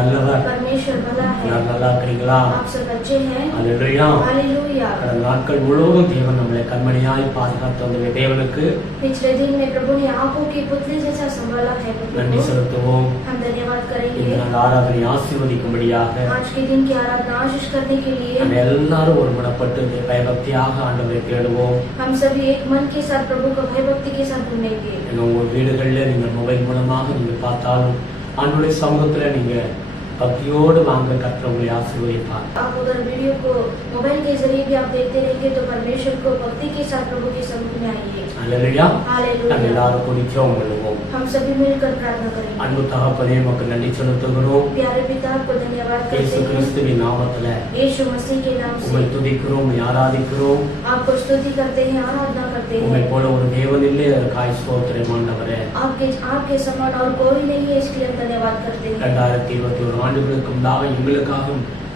நல்லவர். परमेश्वर भला है. நல்லா இருக்கிறீங்களா? आप सब अच्छे हैं? அல்லேலூயா. हालेलुया. கடந்த நாட்கள் முழுவதும் தேவன் நம்மளை கண்மணியாய் பாதுகாத்து வந்த தேவனுக்கு पिछले दिन में प्रभु ने आंखों की पुतली जैसा संभाला है. நன்றி செலுத்துவோம். हम धन्यवाद करेंगे. இந்த நாள் ஆராதனை ஆசீர்வதிக்கும்படியாக आज के दिन की आराधना आशीष करने के लिए நம்ம எல்லாரும் ஒருமனப்பட்டு பயபக்தியாக ஆண்டவரை தேடுவோம். हम सभी एक मन के साथ प्रभु को भयभक्ति के साथ ढूंढेंगे. உங்க வீடுகளில் நீங்க மொபைல் மூலமாக நீங்க பார்த்தாலும் ஆண்டவருடைய சமூகத்துல நீங்க भक्तियोடு வாங்க கர்த்தரை ஆசீர்வதிப்பார். आप अगर वीडियो को मोबाइल के जरिए भी आप देखते रहेंगे तो परमेश्वर को भक्ति के साथ प्रभु के सम्मुख में आइए. हालेलुया. हालेलुया. हम எல்லாரும் கூடி ஜெபம் பண்ணுவோம். हम सभी मिलकर प्रार्थना करेंगे. அன்பு தகப்பனே உமக்கு நன்றி செலுத்துகிறோம். प्यारे पिता को धन्यवाद करते இயேசு हैं. கிறிஸ்துவின் நாமத்தில यीशु मसीह के नाम से உம்மை துதிக்கிறோம், ஆராதிக்கிறோம். आपको स्तुति करते हैं, आराधना करते உம்மை हैं. போல ஒரு தேவன் இல்லை, அதற்காய் ஸ்தோத்திரம் ஆண்டவரே. आपके समान और कोई नहीं है, इसके लिए धन्यवाद करते हैं. 2021 ஆண்டுகளுக்கு முன்பாக எங்களுக்காக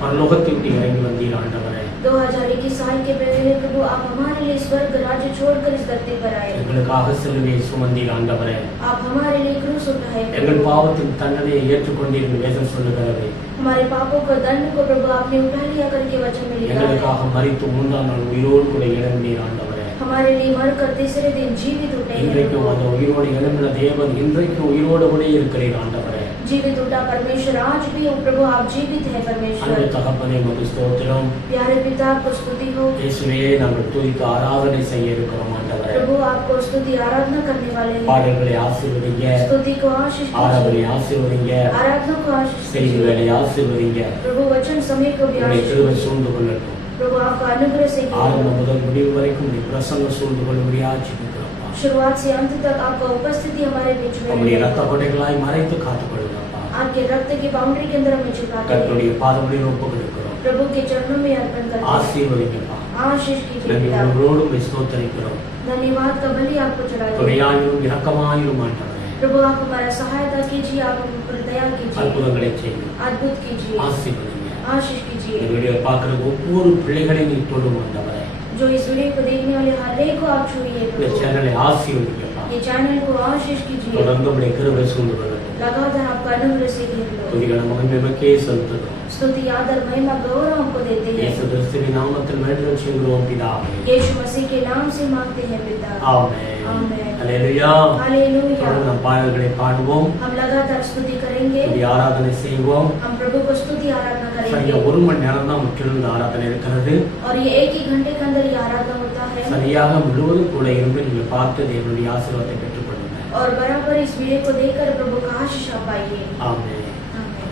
பரலோகத்தை விட்டு இறங்கி வந்தீர் ஆண்டவரே. 2021 साल के पहले प्रभु आप हमारे लिए स्वर्ग राज्य छोड़कर इस धरती पर आए. எங்களுக்காக சிலுவையை சுமந்தீர் ஆண்டவரே. आप हमारे लिए क्रूस उठाए. எங்கள் பாவத்தின் தண்டனையை ஏற்றுக்கொண்டீர் என்று வேதம் சொல்லுகிறது. हमारे पापों का दंड को प्रभु आपने उठा लिया करके वचन में लिखा है. எங்களுக்காக மரித்து மூன்றாம் நாள் உயிரோடு கூட எழுந்தீர் ஆண்டவரே. हमारे लिए मरकर तीसरे दिन जीवित उठे. இன்றைக்கும் அந்த உயிரோடு எழும்பின தேவன் இன்றைக்கும் உயிரோடு கூட இருக்கிறீர் ஆண்டவரே. जीवित उठा परमेश्वर आज भी हो प्रभु, आप जीवित है परमेश्वर. அன்பு தகப்பனே உமக்கு ஸ்தோத்திரம். प्यारे पिता आपको स्तुति हो. இயேசுவே நாங்கள் துதித்து ஆராதனை செய்ய இருக்கிறோம் ஆண்டவரே. प्रभु आपको स्तुति आराधना करने वाले हैं. பாடல்களை ஆசீர்வதிங்க, स्तुति को आशीष ஆராதனை कीजिए, ஆசீர்வதிங்க, आराधना को आशीष செய்தி कीजिए. வேலை ஆசீர்வதிங்க. प्रभु वचन समय को भी உங்களுடைய आशीष கிருபை कीजिए. சூழ்ந்து கொள்ளட்டும். प्रभु आपका अनुग्रह से ஆரம்பம் முதல் முடிவு வரைக்கும் உங்களுடைய பிரசன்னம் சூழ்ந்து கொள்ளும்படியாக ஜெபிக்கிறோம். शुरुआत से अंत तक आपका उपस्थिति हमारे बीच में உங்களுடைய है. ரத்த கொடைகளாய் மறைத்து காத்துக்கொள்ளுங்கப்பா. आपके रक्त की बाउंड्री के अंदर हमें छुपा दे. கர்த்தருடைய பாதங்களில் ஒப்பு கொடுக்கிறோம். प्रभु के चरणों में अर्पण करते हैं. ஆசீர்வதிங்கப்பா. आशीष कीजिए நன்றி पिता. உங்களோடு உங்களை ஸ்தோத்தரிக்கிறோம். धन्यवाद का बलि आपको चढ़ाते हैं. துணையாயிரும் இரக்கமாயிரும் ஆண்டவரே. प्रभु आप हमारा सहायता कीजिए, आप हम पर दया कीजिए, அற்புதங்களை செய்யும். अद्भुत कीजिए, ஆசீர்வதிங்க. आशीष இந்த कीजिए. வீடியோ பார்க்கிற ஒவ்வொரு பிள்ளைகளையும் நீ தொடும் ஆண்டவரே. जो इस वीडियो को देखने वाले हर एक को आप छुइए இந்த प्रभु. சேனலை ஆசீர்வதிங்கப்பா. ये चैनल को आशीष कीजिए. தொடர்ந்து உங்களுடைய கிருபை சூழ்ந்து கொள்ளட்டும். लगातार आपका अनुग्रह से घेर लो. துதிகளை மகிமைக்கே செலுத்துகிறோம். स्तुति आदर महिमा गौरव आपको देते हैं. இயேசு கிறிஸ்துவின் நாமத்தில் வேண்டுதல் செய்கிறோம் பிதாவே. यीशु मसीह के नाम से मांगते हैं पिता. ஆமென். आमेन. அல்லேலூயா. हालेलुया. தொடர்ந்து நாம் பாடல்களை பாடுவோம். हम लगातार स्तुति करेंगे. துதி ஆராதனை செய்வோம். हम प्रभु को स्तुति आराधना சரியா करेंगे. 1 மணி நேரம் தான் முற்றிலும் இந்த ஆராதனை இருக்கிறது. और ये एक ही घंटे के अंदर ये आराधना होता है. சரியாக முழுவதும் கூட இருந்து நீங்க பார்த்து தேவனுடைய ஆசீர்வாதத்தை பெற்றுக்கொள்ளுங்க. और बराबर इस वीडियो को देखकर प्रभु का आशीष आप पाइए. ஆமென். आमीन.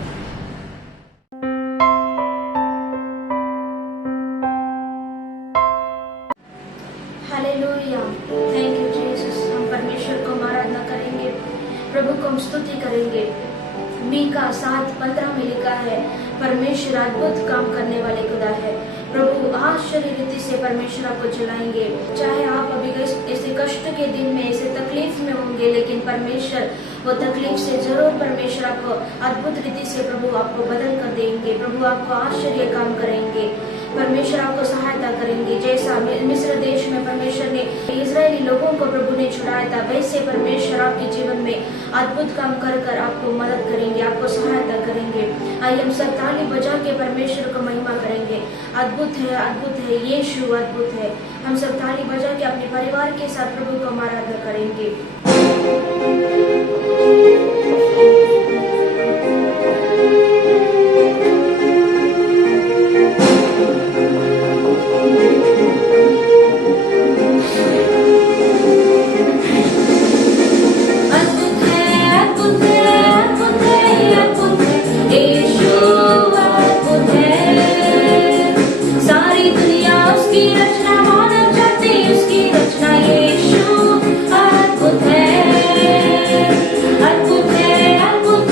हालेलुया. Thank you Jesus. हम परमेश्वर को आराधना करेंगे, प्रभु को हम स्तुति करेंगे. मीका 7:15 में लिखा है, परमेश्वर अद्भुत काम करने वाले खुदा है. प्रभु आश्चर्य रीति से परमेश्वर आपको चलाएंगे. चाहे आप अभी ऐसे कष्ट के दिन में, ऐसे तकलीफ में होंगे, लेकिन परमेश्वर वो तकलीफ से जरूर परमेश्वर आपको अद्भुत रीति से प्रभु आपको बदल कर देंगे. प्रभु आपको आश्चर्य काम करेंगे. परमेश्वर आपको सहायता करेंगे. जैसा मिस्र देश में परमेश्वर ने इजरायली लोगों को प्रभु ने छुड़ाया था, वैसे परमेश्वर आपके जीवन में अद्भुत काम कर कर आपको मदद करेंगे, आपको सहायता करेंगे. आइए हम सब ताली बजा के परमेश्वर को महिमा करेंगे. अद्भुत है यीशु, अद्भुत है. हम सब ताली बजा के अपने परिवार के साथ प्रभु को आराधना करेंगे. सारी दुनिया उसकी रचना, मानव जाति उसकी रचना. यीशु अद्भुत है, अद्भुत है, अद्भुत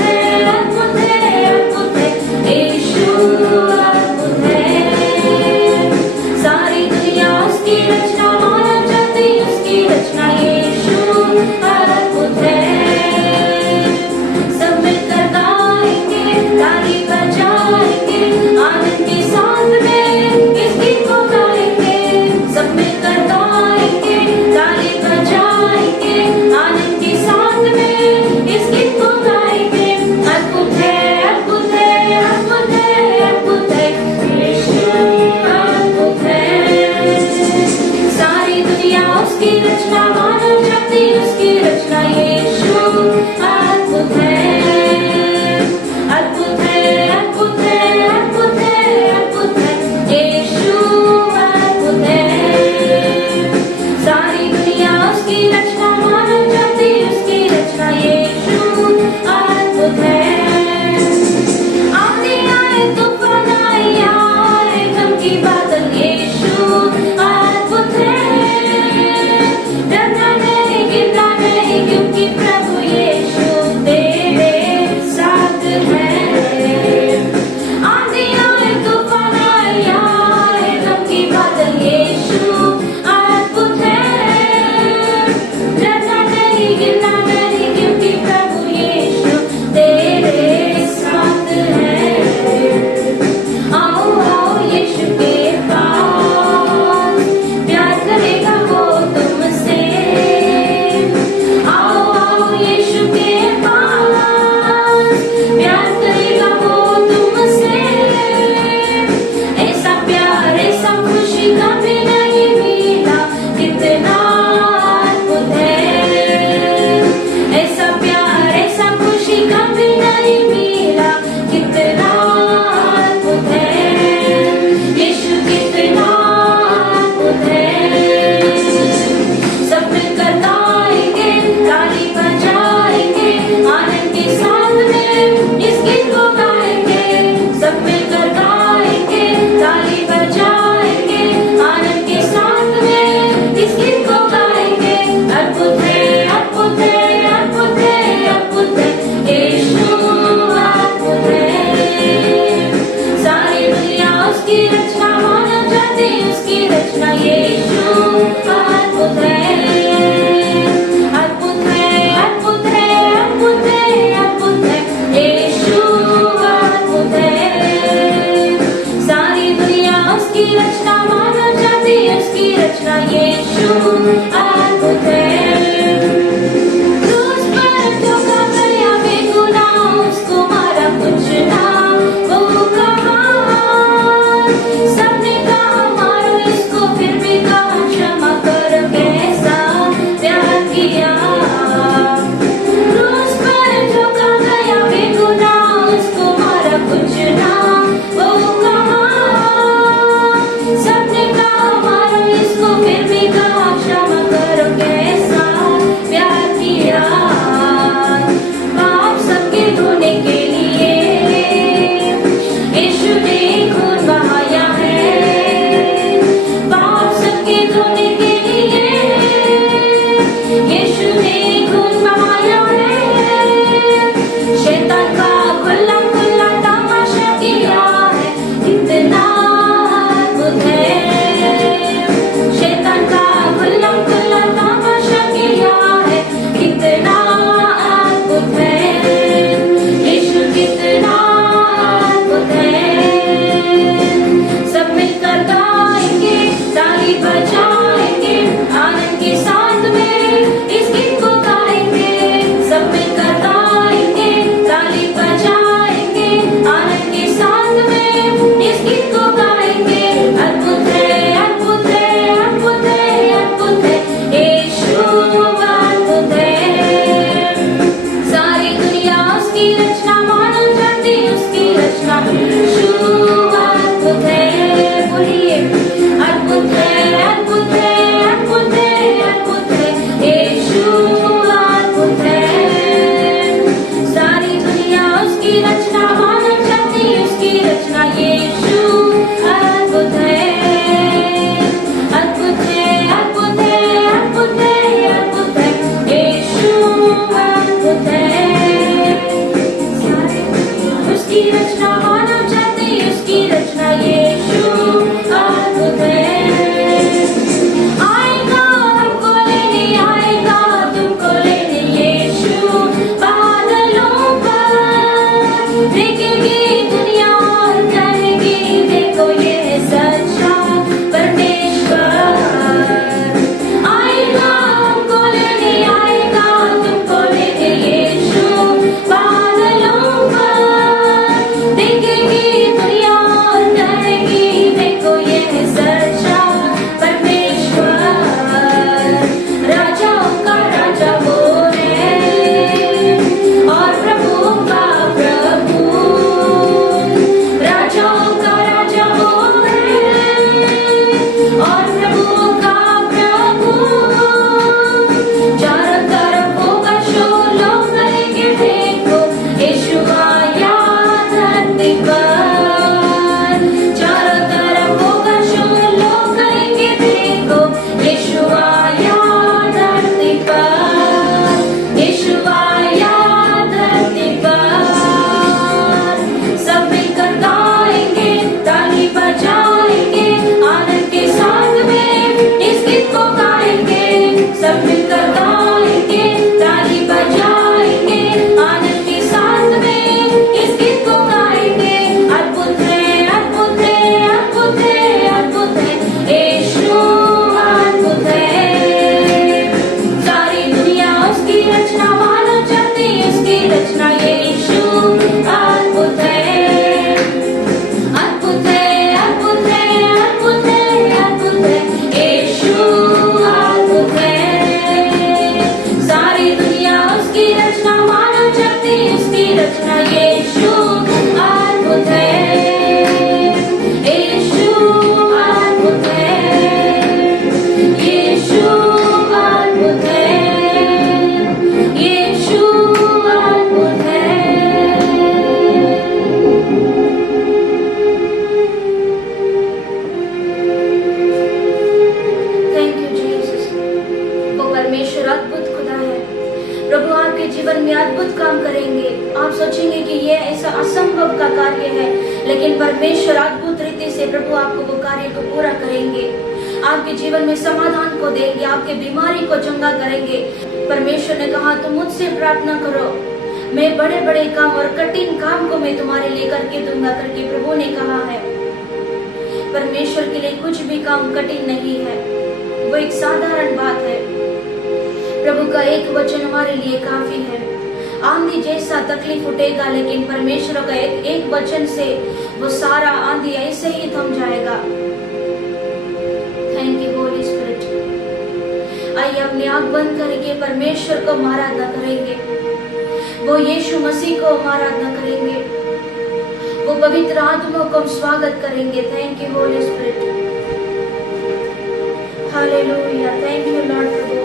उसकी रचना यीशु अद्भुत है। क्रूस पर ठोका गया बेगुनाह, उसको मारा कुछ ना वो कहा। सबने कहा मारो इसको, फिर भी कहा क्षमा कर, कैसा प्यार किया। क्रूस पर ठोका गया बेगुनाह, उसको मारा कुछ ना वो कहा। सबने कहा मारो इसको, फिर भी कहा क्षमा करो, कैसा प्यार किया। पाप सबके धोने के लिए यीशु ने खून बहाया है। पाप सबके धोने के लिए यीशु ने खून बहाया है। शैतान का खुला खुला तमाशा किया है, कितना अद्भुत है। शैतान का खुला खुला तमाशा किया है, कितना अद्भुत है। यीशु कितना अद्भुत है। सब मिलकर गाएंगे, ताली बजाएंगे, आनंद के साथ में इस गीत को गाएंगे। सब मिलकर गाएंगे, ताली बजाएंगे, आनंद के साथ में इस गीत को गाएंगे। अद्भुत है, अद्भुत है, अद्भुत है, अद्भुत है, यीशु अद्भुत है। सारी दुनिया उसकी रचना, मानव जाति उसकी रचना, यीशु अद्भुत है। बोलिए अद्भुत है, अद्भुत है, अद्भुत है, अद्भुत है, यीशु अद्भुत है। सारी दुनिया उसकी रचना, मानव जाति उसकी रचना, यीशु अद्भुत है। अद्भुत है, अद्भुत है, अद्भुत है, अद्भुत है, यीशु अद्भुत है। सारी दुनिया उसकी रचना, मानव जाति उसकी रचना, यीशु अद्भुत है। आएगा हमको लेने, आएगा तुमको लेने, यीशु बादलों पर। देखेगी दुनिया और कहेगी देखो ये सच्चा परमेश्वर। आएगा हमको लेने, आएगा तुमको लेने, यीशु बादलों पर। देखेगी दुनिया और कहेगी देखो ये सच्चा परमेश्वर। राजाओं का राजा वो है और प्रभुओं का प्रभु। राजाओं का राजा वो है और प्रभुओं का प्रभु। चारों तरफ होगा शोर, लोग करेंगे देखो यीशु आया धरती पर। चारों तरफ होगा शोर, लोग करेंगे देखो यीशु आया धरती पर। यीशु आया धरती पर। सब मिलकर गाएंगे, ताली बजाएंगे, आनंद के साथ में इस गीत को गाएंगे। सब मिलकर गाएंगे, ताली बजाएंगे, आनंद के साथ में इस गीत को गाएंगे। अद्भुत है, अद्भुत है, अद्भुत है, अद्भुत है, यीशु अद्भुत है। सारी दुनिया उसकी रचना, मानव जाति उसकी रचना, यीशु अद्भुत है। अद्भुत है, अद्भुत है, अद्भुत है, अद्भुत है, यीशु अद्भुत है। सारी दुनिया उसकी रचना, मानव जाति उसकी रचना, यीशु अद्भुत है। यीशु अद्भुत है। यीशु अद्भुत है। यीशु अद्भुत है। Thank you Jesus. वो परमेश्वर अद्भुत खुदा है। प्रभु आपके जीवन में अद्भुत काम करेंगे। आप सोचेंगे कि ये ऐसा असंभव का कार्य है, लेकिन परमेश्वर अद्भुत रीति से प्रभु आपको वो कार्य को पूरा करेंगे। आपके जीवन में समाधान को देंगे, आपके बीमारी को चंगा करेंगे। परमेश्वर ने कहा तुम मुझसे प्रार्थना करो, मैं बड़े बड़े काम और कठिन काम को मैं तुम्हारे लिए करके दूंगा करके प्रभु ने कहा है। परमेश्वर के लिए कुछ भी काम कठिन नहीं है। एक साधारण बात है, प्रभु का एक वचन हमारे लिए काफी है। आंधी जैसा तकलीफ उठेगा, लेकिन परमेश्वर का एक वचन से वो सारा आंधी ऐसे ही थम जाएगा। Thank you holy spirit. आइए अपनी आंख बंद करके परमेश्वर को आराधना करेंगे, वो यीशु मसीह को आराधना करेंगे, वो पवित्र आत्मा को स्वागत करेंगे। Thank you holy spirit. Hallelujah. Thank you lord प्रभु।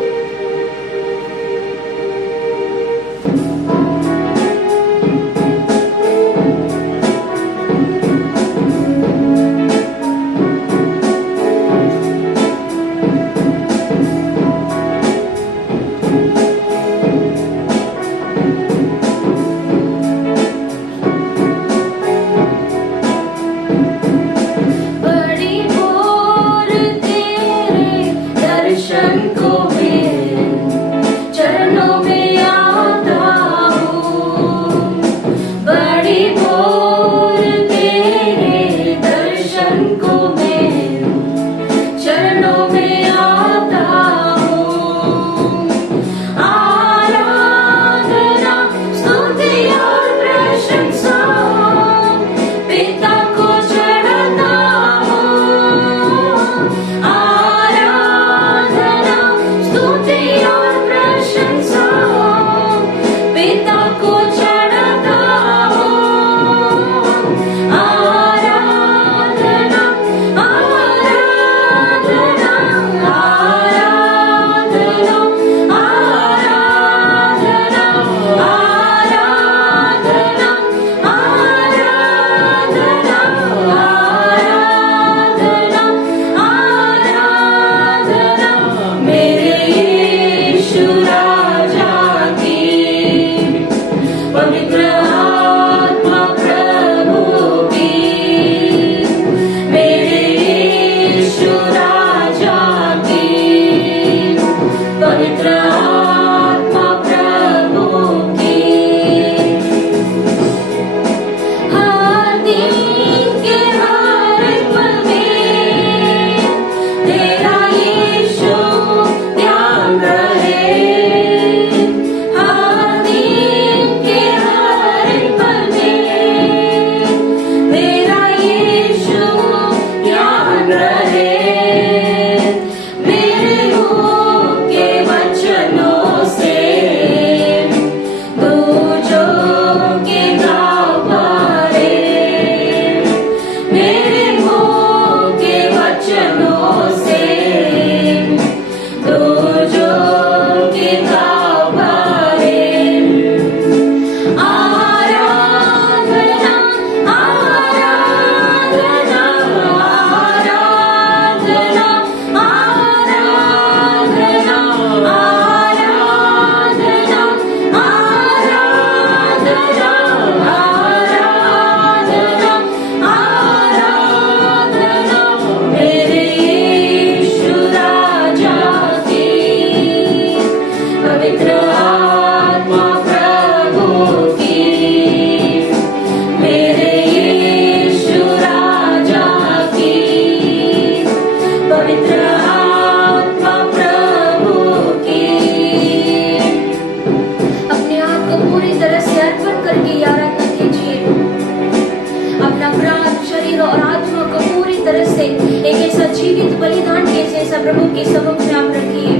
प्रभु के सम्मुख में आप रखिए।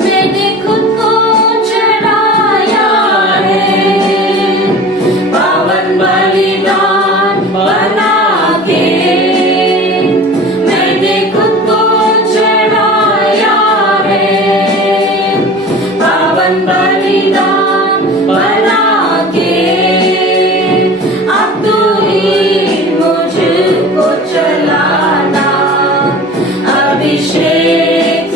मैंने खुद को चढ़ाया है पावन बलिदान बना के, मैंने खुद को चढ़ाया है पावन बलिदान बना के, अब तू ही मुझको चलाना, अभिषेक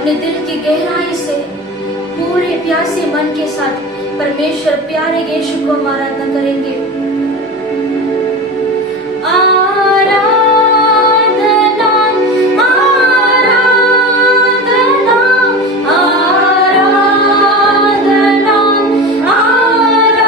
अपने दिल की गहराई से पूरे प्यासे मन के साथ परमेश्वर प्यारे यीशु को हम आराधना करेंगे। आराधना आराधना आराधना आराधना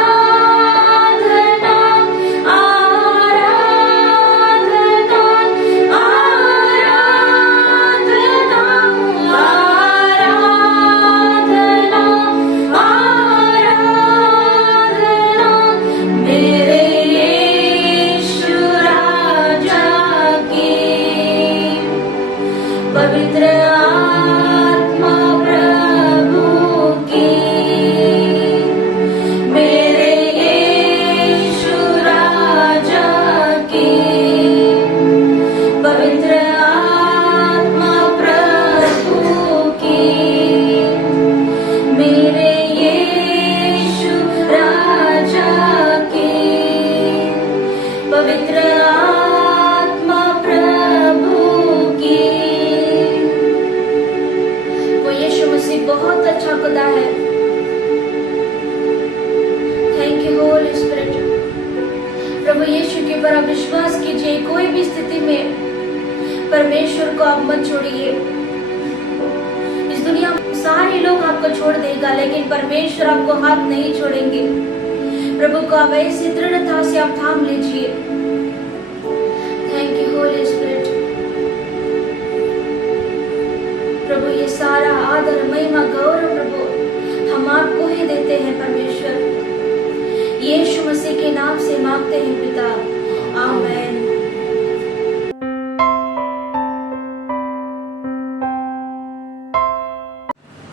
पवित्र आत्मा प्रभु की, मेरे यीशु राजा की, पवित्र आत्मा प्रभु की, मेरे यीशु राजा की, पवित्र आत्मा प्रभु की। बहुत अच्छा खुदा है। Thank you holy spirit. प्रभु यीशु के ऊपर आप विश्वास कीजिए, कोई भी स्थिति में परमेश्वर को आप मत छोड़िए। इस दुनिया में सारे लोग आपको छोड़ देगा, लेकिन परमेश्वर आपको हाथ नहीं छोड़ेंगे। प्रभु को आप ऐसी दृढ़ता से आप थाम लीजिए। Thank you holy spirit. प्रभु ये सारा आदर महिमा गौरव प्रभु हम आपको ही देते हैं परमेश्वर। यीशु मसीह के नाम से मांगते हैं पिता, आमीन।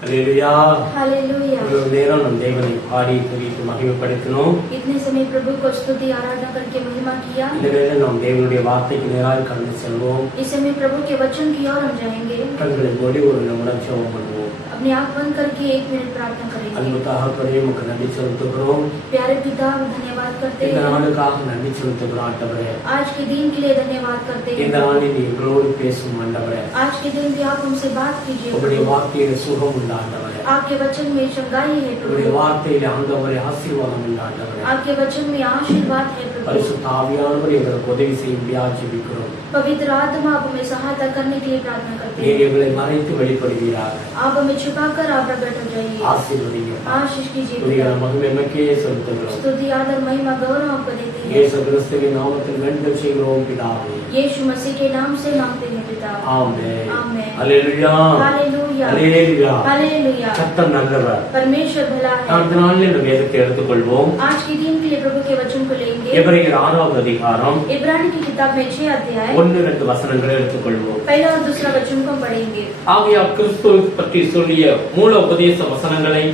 Hallelujah hallelujah. நேரம் நம் தேவனை பாடி துதித்து மகிமைப்படுத்தினோம்। इतने समय प्रभु को स्तुति आराधना करके महिमा किया। இந்த வேளையில் நாம் தேவனுடைய வார்த்தைக்கு நேராக கடந்து செல்வோம்। इस समय प्रभु के वचन की ओर हम जाएंगे। கண்களை மூடி ஒரு நிமிடம் ஜெபம் பண்ணுவோம்। अपनी आंख बंद करके 1 मिनट प्रार्थना करेंगे। அன்பு தகப்பனே, உமக்கு நன்றி செலுத்துகிறோம்। प्यारे पिता, धन्यवाद करते இந்த हैं। நாளுக்காக நன்றி செலுத்துகிறோம் ஆண்டவரே। आज के दिन के लिए धन्यवाद करते இந்த हैं। நாளில் நீ எங்களோடு பேசும் ஆண்டவரே। आज के दिन भी आप हमसे बात कीजिए। உம்முடைய வார்த்தையிலே சுகம் உண்டு ஆண்டவரே। आपके वचन में चंगाई है உம்முடைய प्रभु। வார்த்தையிலே ஆண்டவரே ஆசீர்வாதம் உண்டு ஆண்டவரே। आपके वचन में आशीर्वाद है प्रभु। பரிசுத்த ஆவியானவர் எங்களுக்கு உதவி செய்யும்படியாக ஜெபிக்கிறோம்। पवित्र आत्मा आप हमें सहायता करने के लिए प्रार्थना करते நீர் हैं। எங்களை மறைத்து வெளிப்படுவீராக। आप हमें छुपाकर आप प्रकट हो जाइए। ஆசீர்வதிங்க। आशीष कीजिए துதிகளை पिता। மகிமைக்கே செலுத்துகிறோம்। स्तुति आदर महिमा गौरव आपको देते हैं। இயேசு கிறிஸ்துவின் நாமத்தில் வேண்டுதல் செய்கிறோம் பிதாவே। यीशु मसीह के नाम से मांगते हैं पिता, ஆமென்। आमीन। அல்லேலூயா। हालेलुया। அல்லேலூயா। हालेलुया। கர்த்தர் நல்லவர்। परमेश्वर भला है। அந்த நாளில் இந்த வேதத்தை எடுத்துக்கொள்வோம்। आज के दिन के लिए प्रभु के वचन को लेंगे। எபிரேயர் 6வது அதிகாரம் इब्रानी की किताब में 6 अध्याय 1-2 வசனங்களை எடுத்துக்கொள்வோம்। पहला और दूसरा वचन को हम पढ़ेंगे। ஆகையால் கிறிஸ்துவை பற்றி சொல்லிய மூல உபதேச வசனங்களை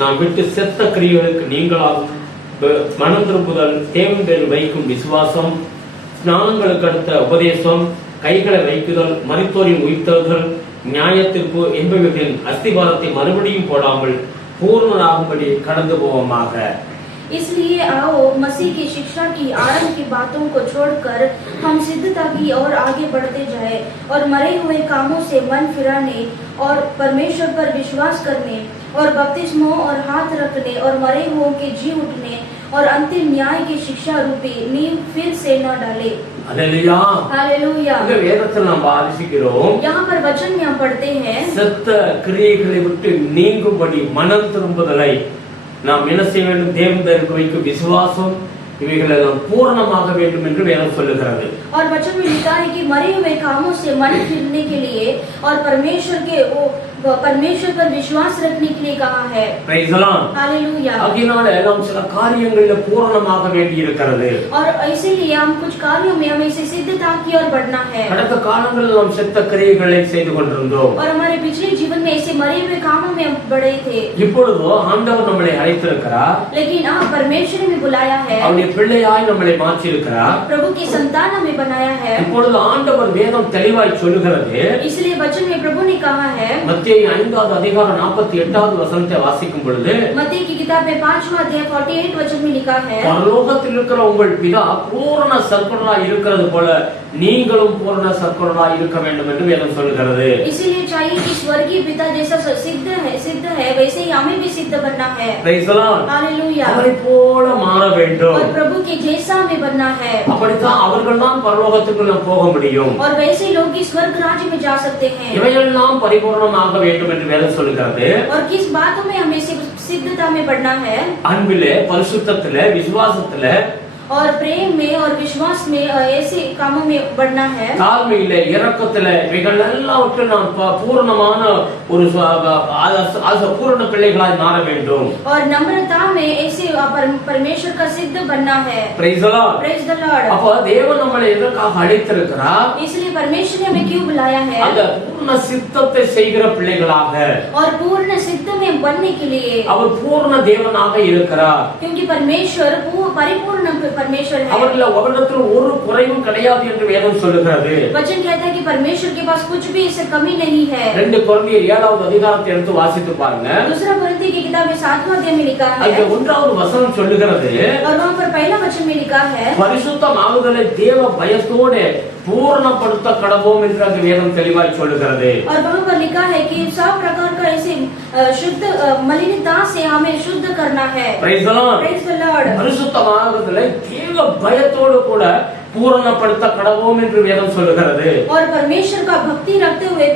நாம் விட்டு செத்த கிரியைகளுக்கு நீங்களாகும் மனம் திரும்புதல், தேவனில் வைக்கும் விசுவாசம், ஸ்நானங்களுக்கு அடுத்த உபதேசம், கைகளை வைக்குதல், மரித்தோரின் உயிர்த்தெழுதல், நியாயத்திற்கு என்பவர்களின் அஸ்திபாரத்தை மறுபடியும் போடாமல் பூர்ணராகும்படி கடந்து போவோமாக। इसलिए आओ मसीह की शिक्षा की आरंभ की बातों को छोड़कर हम सिद्धता की ओर आगे बढ़ते जाए और मरे हुए कामों से मन फिराने और परमेश्वर पर विश्वास करने और बपतिस्मों और हाथ रखने और मरे हुओं के जी उठने और अंतिम न्याय की शिक्षा रूपी नींव फिर से न डाले। हालेलुया। हालेलुया। இந்த வேதத்தில் நாம் வாசிக்கிறோம், यहाँ पर वचन में हम पढ़ते हैं, செத்த கிரியைகளை விட்டு நீங்கும்படி மனம் திரும்புதலை நாம் என்ன செய்ய வேண்டும்? தேவனில் வைக்கும் விசுவாசம், இவைகளை நாம் பூரணமாக வேண்டும் என்று வேதம் சொல்லுகிறது। और वचन में लिखा है कि मरे हुए कामों से मन फिरने के लिए और परमेश्वर पर विश्वास रखने के लिए कहा है। Praise the Lord। हालेलुया। ஆகையினால நாம் சில காரியங்களில் பூரணமாக வேண்டி இருக்கிறது। और इसीलिए हम कुछ कार्यों में हमें इसे सिद्धता की ओर बढ़ना है। கடந்த காலங்களில் நாம் செத்த கிரியைகளை செய்து கொண்டிருந்தோம்। और हमारे पिछले जीवन में ऐसे मरे हुए कामों में हम बढ़े थे। இப்பொழுதோ ஆண்டவர் நம்மளை அழைத்திருக்கிறார்। लेकिन आप परमेश्वर ने बुलाया है, அவருடைய பிள்ளையாய் நம்மளை மாற்றி இருக்கிறார்। प्रभु की संतान हमें बनाया है। இப்பொழுது ஆண்டவர் வேதம் தெளிவாய் சொல்லுகிறது। इसलिए वचन में प्रभु ने कहा है, மத்தேயு 5வது அதிகாரம் 48வது வசனத்தை வாசிக்கும் பொழுது, मत्ती की किताब में 5वां अध्याय 48 वचन में लिखा है, பரலோகத்தில் இருக்கிற உங்கள் பிதா பூரண சர்க்குணராய் இருக்கிறது போல நீங்களும் பூரண சற்குணராய் இருக்க வேண்டும் என்று வேதம் சொல்கிறது. इसीलिए चाहिए कि स्वर्गीय पिता जैसा सिद्ध है वैसे ही हमें भी सिद्ध बनना है. Praise the Lord. हालेलुया. அவரை போல மாற வேண்டும். और प्रभु के जैसा हमें बनना है. அப்படித்தான் அவர்கள் தான் பரலோகத்துக்கு நாம் போக முடியும். और वैसे लोग ही स्वर्ग राज्य में जा सकते हैं. இவையெல்லாம் பரிபூர்ணமாக வேண்டும் என்று வேதம் சொல்கிறது. और किस बातों में हमें सिद्धता में बढ़ना है? அன்பிலே, பரிசுத்தத்திலே, விசுவாசத்திலே, और प्रेम में और विश्वास में ऐसे कामों में बढ़ना है. தாழ்மையிலே, இரக்கத்திலே, இவைகள் எல்லாவற்றையும் நாம் பூரணமான ஒரு பூரண பிள்ளைகளாய் மாற வேண்டும். और नम्रता में ऐसे परमेश्वर का सिद्ध बनना है. Praise the Lord. Praise the Lord. அப்ப தேவன் நம்மளை எதற்காக அழைத்திருக்கிறார்? इसलिए परमेश्वर ने हमें क्यों बुलाया है? அந்த பூர்ண சித்தத்தை செய்கிற பிள்ளைகளாக. और पूर्ण सिद्ध में बनने के लिए. அவர் பூர்ண தேவனாக இருக்கிறார். क्योंकि परमेश्वर परिपूर्ण परमेश्वर है. அவரிடத்தில் ஒரு குறைவும் கிடையாது என்று வேதம் சொல்லுகிறது. वचन कहता है कि परमेश्वर के पास कुछ भी ऐसे कमी नहीं है. 2 கொரிந்தியர் 7வது அதிகாரத்தை எடுத்து வாசித்து பாருங்க. दूसरा कोरिन्थी की किताब में 7वां अध्याय में लिखा है. அதுல 1வது வசனம் சொல்லுகிறது. और वहां पर पहला वचन में लिखा है. பரிசுத்தமாகுதலை தேவ பயத்தோடு பூரணப்படுத்த கடவோம் என்று அந்த வேதம் தெளிவாய் சொல்லுகிறது. और वहां पर लिखा है कि सब प्रकार का ऐसे शुद्ध मलिनता से हमें शुद्ध करना है. Praise the Lord. Praise the Lord. பரிசுத்தமாகுதலை தேவ பயத்தோடு கூட பூரணப்படுத்த கடவோம் என்று வேதம் சொல்லுகிறது. और परमेश्वर का भक्ति रखते हुए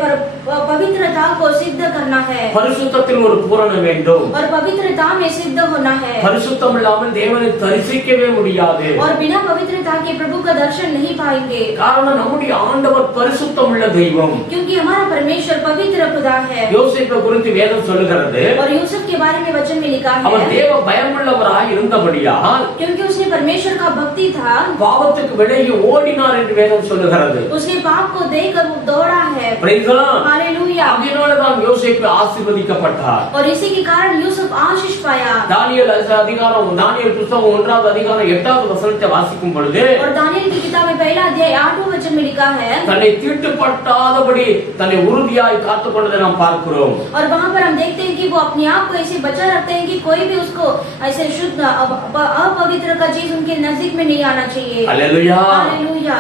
पवित्रता को सिद्ध करना है. பரிசுத்தத்தில் ஒரு பூரணம் வேண்டும். और पवित्रता में सिद्ध होना है. பரிசுத்தம் இல்லாமல் தேவனை தரிசிக்கவே முடியாது. और बिना पवित्रता के प्रभु का दर्शन नहीं पाएंगे. காரணம் நம்முடைய ஆண்டவர் பரிசுத்தம் உள்ள தெய்வம். क्योंकि हमारा परमेश्वर पवित्र खुदा है. யோசேப்பை குறித்து வேதம் சொல்லுகிறது. और यूसुफ के बारे में वचन में लिखा है. அவர் தேவ பயமுள்ளவராய் இருந்தபடியால் क्योंकि उसने परमेश्वर का भक्ति था. பாவத்துக்கு விலகி ஓடினார் என்று வேதம் சொல்லுகிறது. उसने पाप को देखकर वो दौड़ा है. Praise the Lord. हालेलुया. அதனால தான் யோசேப்பு ஆசீர்வதிக்கப்பட்டார். और इसी के कारण यूसुफ आशीष पाया. தானியேல் புத்தகம் 1வது அதிகாரம் 8வது வசனத்தை வாசிக்கும் பொழுது और दानियेल की किताब में पहला अध्याय 8वें वचन में लिखा है. தன்னை தீட்டுப்பட்டாதபடி தன்னை உறுதியாய் காத்துக்கொண்டதை நாம் பார்க்கிறோம். और वहां पर हम देखते हैं कि वो अपने आप को ऐसे बचा रखते हैं कि कोई भी उसको ऐसे शुद्ध अपवित्र का चीज उनके नजदीक में नहीं आना चाहिए. हालेलुया. हालेलुया.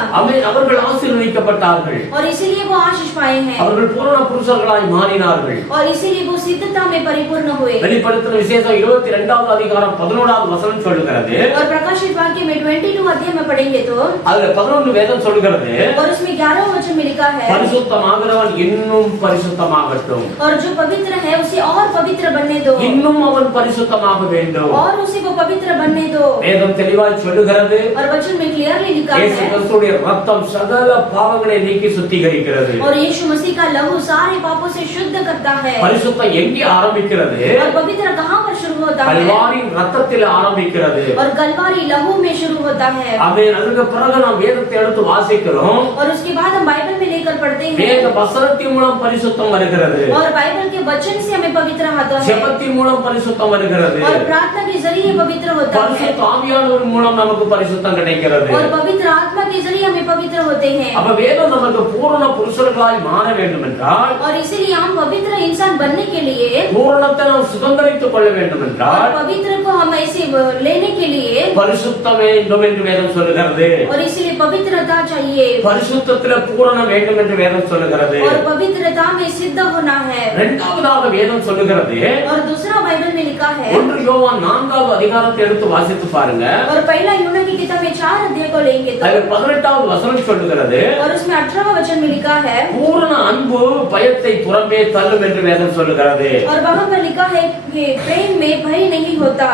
அவர்கள் ஆசீர்வதிக்கப்பட்டார்கள். और इसीलिए वो आशीष पाए हैं. அவர்கள் பூரண புருஷர்களாய் மாறினார்கள். और इसीलिए वो सिद्धता में परिपूर्ण हुए. வெளிப்படுத்தின விசேஷம் 22வது அதிகாரம் 11வது வசனம் சொல்லுகிறது. और प्रकाशित वाक्य में 22 अध्याय में पढ़ेंगे तो அதுல 11 வேதம் சொல்லுகிறது. और उसमें 11वें वचन में लिखा है. பரிசுத்தமாகிறவன் இன்னும் பரிசுத்தமாகட்டும். और जो पवित्र है उसे और पवित्र बनने दो. இன்னும் அவன் பரிசுத்தமாக வேண்டும். और उसे वो पवित्र बनने दो. வேதம் தெளிவாய் சொல்லுகிறது. और वचन में क्लियरली लिखा இயேசு है. கிறிஸ்துவின் இரத்தம் சகல பாவங்களை நீக்கி சுத்திகரிக்கிறது. और यीशु मसीह का लहू सारे पापों से शुद्ध करता है. பரிசுத்தம் எங்கே ஆரம்பிக்கிறது? और पवित्र कहां पर शुरू होता है? கல்வாரியின் இரத்தத்தில் ஆரம்பிக்கிறது. और कलवारी लहू में शुरू होता है. ஆமென். அதுக்கு பிறகு நாம் வேதத்தை எடுத்து வாசிக்கிறோம். और उसके बाद हम बाइबल में लेकर पढ़ते हैं. வேத வசனத்தின் மூலம் பரிசுத்தம் வருகிறது. और बाइबल के वचन से हमें पवित्र होता है. ஜெபத்தின் மூலம் பரிசுத்தம் வருகிறது. और प्रार्थना के जरिए पवित्र होता है. பரிசுத்த ஆவியானவர் மூலம் நமக்கு பரிசுத்தம் கிடைக்கிறது. और पवित्र आत्मा के जरिए हमें पवित्र होते हैं. அப்ப வேதம் நமக்கு பூரண புருஷர்களாய் மாற வேண்டும் என்றால் और इसीलिए हम पवित्र इंसान बनने के लिए பூரணத்தை நாம் சுதந்திரித்துக் கொள்ள வேண்டும் और என்றால் पवित्र को हम ऐसे लेने के लिए பரிசுத்தம் வேண்டும் என்று வேதம் சொல்லுகிறது. और इसीलिए पवित्रता चाहिए. பரிசுத்தத்திலே பூரணம் வேண்டும் என்று வேதம் சொல்லுகிறது. और पवित्रता में सिद्ध होना है. இரண்டாவதாக வேதம் சொல்லுகிறது. और दूसरा बाइबल में लिखा है. 1 யோவான் 4வது அதிகாரத்தை எடுத்து வாசித்து பாருங்க. और पहला यूहन्ना की किताब में 4 अध्याय को लेंगे तो அதில் 18வது வசனம் சொல்லுகிறது. और उसमें 18वां वचन में लिखा है. பூரண அன்பு பயத்தை புறம்பே தள்ளும் என்று வேதம் சொல்லுகிறது. और वहां पर लिखा है कि प्रेम में भय नहीं होता